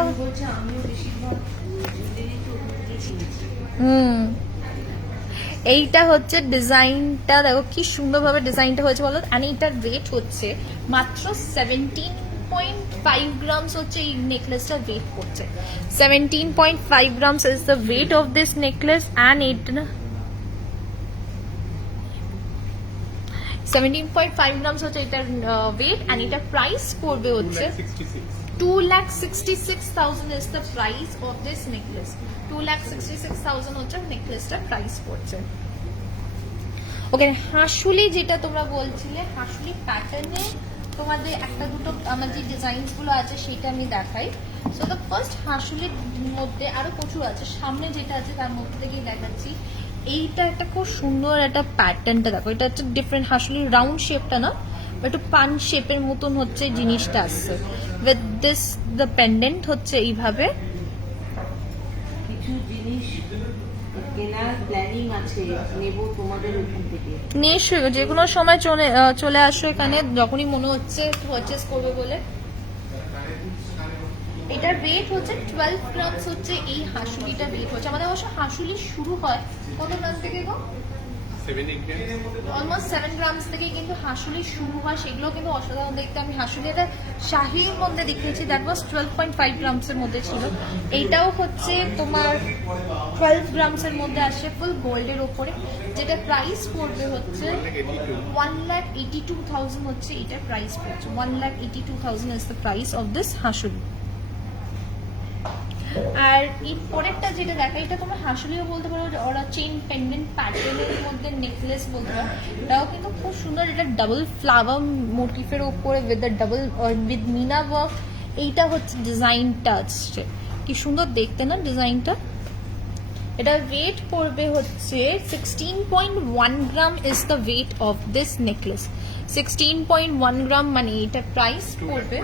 এইটা হচ্ছে ডিজাইনটা, দেখো কি সুন্দরভাবে ডিজাইনটা হয়েছে বলো। আর এইটার ওয়েট হচ্ছে মাত্র 17.5 grams হচ্ছে এই নেকলেসটার ওয়েট করছে। 17.5 grams is the weight of this necklace, and it 17.5 grams হচ্ছে এটার ওয়েট, and এটার প্রাইস পড়বে হচ্ছে 2,66,000 is the price of this necklace. 2,66,000 হচ্ছে নেকলেসটার প্রাইস পড়ছে। ওকে, হাসুলি যেটা তোমরা বলছিলে, হাসুলি প্যাটার্নে তোমাদের একটা দুটো আমার যে ডিজাইনস গুলো আছে সেটা আমি দেখাই। সো দ্য ফার্স্ট হাসুলির মধ্যে আরো প্রচুর আছে, সামনে যেটা আছে তার মধ্যে থেকেই দেখাচ্ছি। এইটা একটা খুব সুন্দর একটা প্যাটার্নটা দেখো, এটা হচ্ছে ডিফারেন্ট হাসুলির রাউন্ড শেপটা না, একটু পান শেপের মতন হচ্ছে জিনিসটা আসছে। উইথ দিস দ্য পেন্ডেন্ট হচ্ছে এইভাবে। কিছু জিনিস কেনার প্ল্যানিং আছে, নেব তোমাদের ওখান থেকে। নিশ্চয়ই, যে কোনো সময় চলে আসো এখানে যখনই মনে হচ্ছে পারচেস করবে বলে। এটার ওয়েট হচ্ছে 12 গ্রামস হচ্ছে এই হাসুলিটা ওয়েট হচ্ছে। আমাদের অবশ্য হাসুলি শুরু হয় কত গ্রাম থেকে গো? 7-8 grams। অলমোস্ট 7 গ্রামস থেকে কিন্তু হাসুলি শুরু হয়, সেগুলো কিন্তু অসাধারণ দেখতে। আমি হাসুলিটা শাহির মধ্যে দেখিয়েছি, দ্যাট ওয়াজ 12.5 গ্রামসের মধ্যে ছিল। এইটাও হচ্ছে তোমার 12 গ্রামসের মধ্যে আসে, ফুল গোল্ডের ওপরে, যেটা প্রাইস পড়বে হচ্ছে 1,82,000 হচ্ছে এটার প্রাইস পড়ছে। 1,82,000 is the price of this হাসুলি। আর এই পরেরটা যেটা দেখা, এটা তোমরা হাসুলিও বলতে পারো, ওরা চেইন পেন্ডেন্ট প্যাটার্নের মধ্যে নেকলেস বলতে পারো। এটাও কিন্তু খুব সুন্দর, এটা ডাবল ফ্লাওয়ার মোটিফের উপরে with the double with meena work. এইটা হচ্ছে ডিজাইনটা আসছে, কি সুন্দর দেখতে না ডিজাইনটা। এটার ওয়েট পড়বে হচ্ছে 16.1 gram is the weight of this necklace. 16.1 gram মানে এটার প্রাইস পড়বে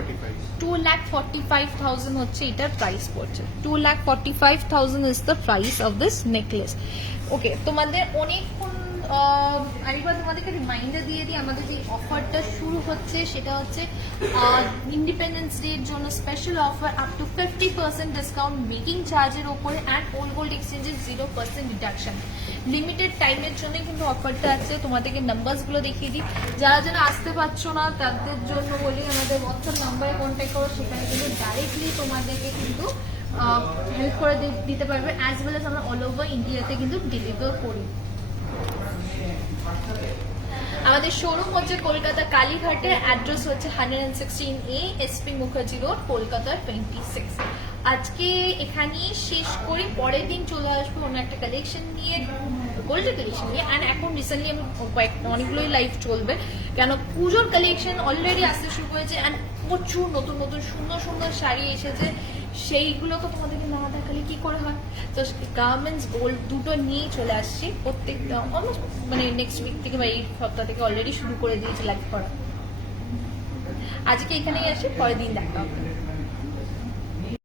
2,45,000 হচ্ছে এটার প্রাইস পড়ছে। 2,45,000 is the price of this necklace. Okay, তোমাদের অনেকক্ষণ আরেকবার তোমাদেরকে রিমাইন্ডার দিয়ে দিই, আমাদের যে অফারটা শুরু হচ্ছে সেটা হচ্ছে ইন্ডিপেন্ডেন্স ডের জন্য special offer up to 50% discount making চার্জের ওপরে অ্যান্ড ওল্ড গোল্ড এক্সচেঞ্জের 0% ডিডাকশন। লিমিটেড টাইমের জন্য কিন্তু অফারটা আছে। তোমাদেরকে নাম্বারসগুলো দেখিয়ে দিই, যারা যারা আসতে পারছো না তাদের জন্য বলি আমাদের হোয়াটসঅ্যাপ নাম্বারে কন্ট্যাক্ট করো, সেখানে কিন্তু ডাইরেক্টলি তোমাদেরকে কিন্তু হেল্প করে দিতে পারবে, অ্যাজ ওয়েল এস আমরা অল ওভার ইন্ডিয়াতে কিন্তু ডেলিভার করি। আমাদের শোরুম হচ্ছে কলকাতা কালীঘাটে, অ্যাড্রেস হচ্ছে 116A SP Mukherjee road, Kolkata 26। আজকে এখানেই শেষ করি, পরের দিন চলে আসবো অন্য একটা কালেকশন নিয়ে, গোল্ডের কালেকশন নিয়ে। অ্যান্ড এখন রিসেন্টলি আমি অনেকগুলোই লাইভ চলবে, কেন পুজোর কালেকশন অলরেডি আসতে শুরু করেছে অ্যান্ড প্রচুর নতুন নতুন সুন্দর সুন্দর শাড়ি এসেছে, সেইগুলো তো তোমাদেরকে না দেখালে কি করে হয়। তো গার্মেন্টস গোল্ড দুটো নিয়েই চলে আসছি প্রত্যেকটা, অলমোস্ট মানে নেক্সট উইক থেকে বা এই সপ্তাহ থেকে অলরেডি শুরু করে দিয়েছি লাইভ করা। আজকে এখানেই আসি, পরের দিন দেখা হবে।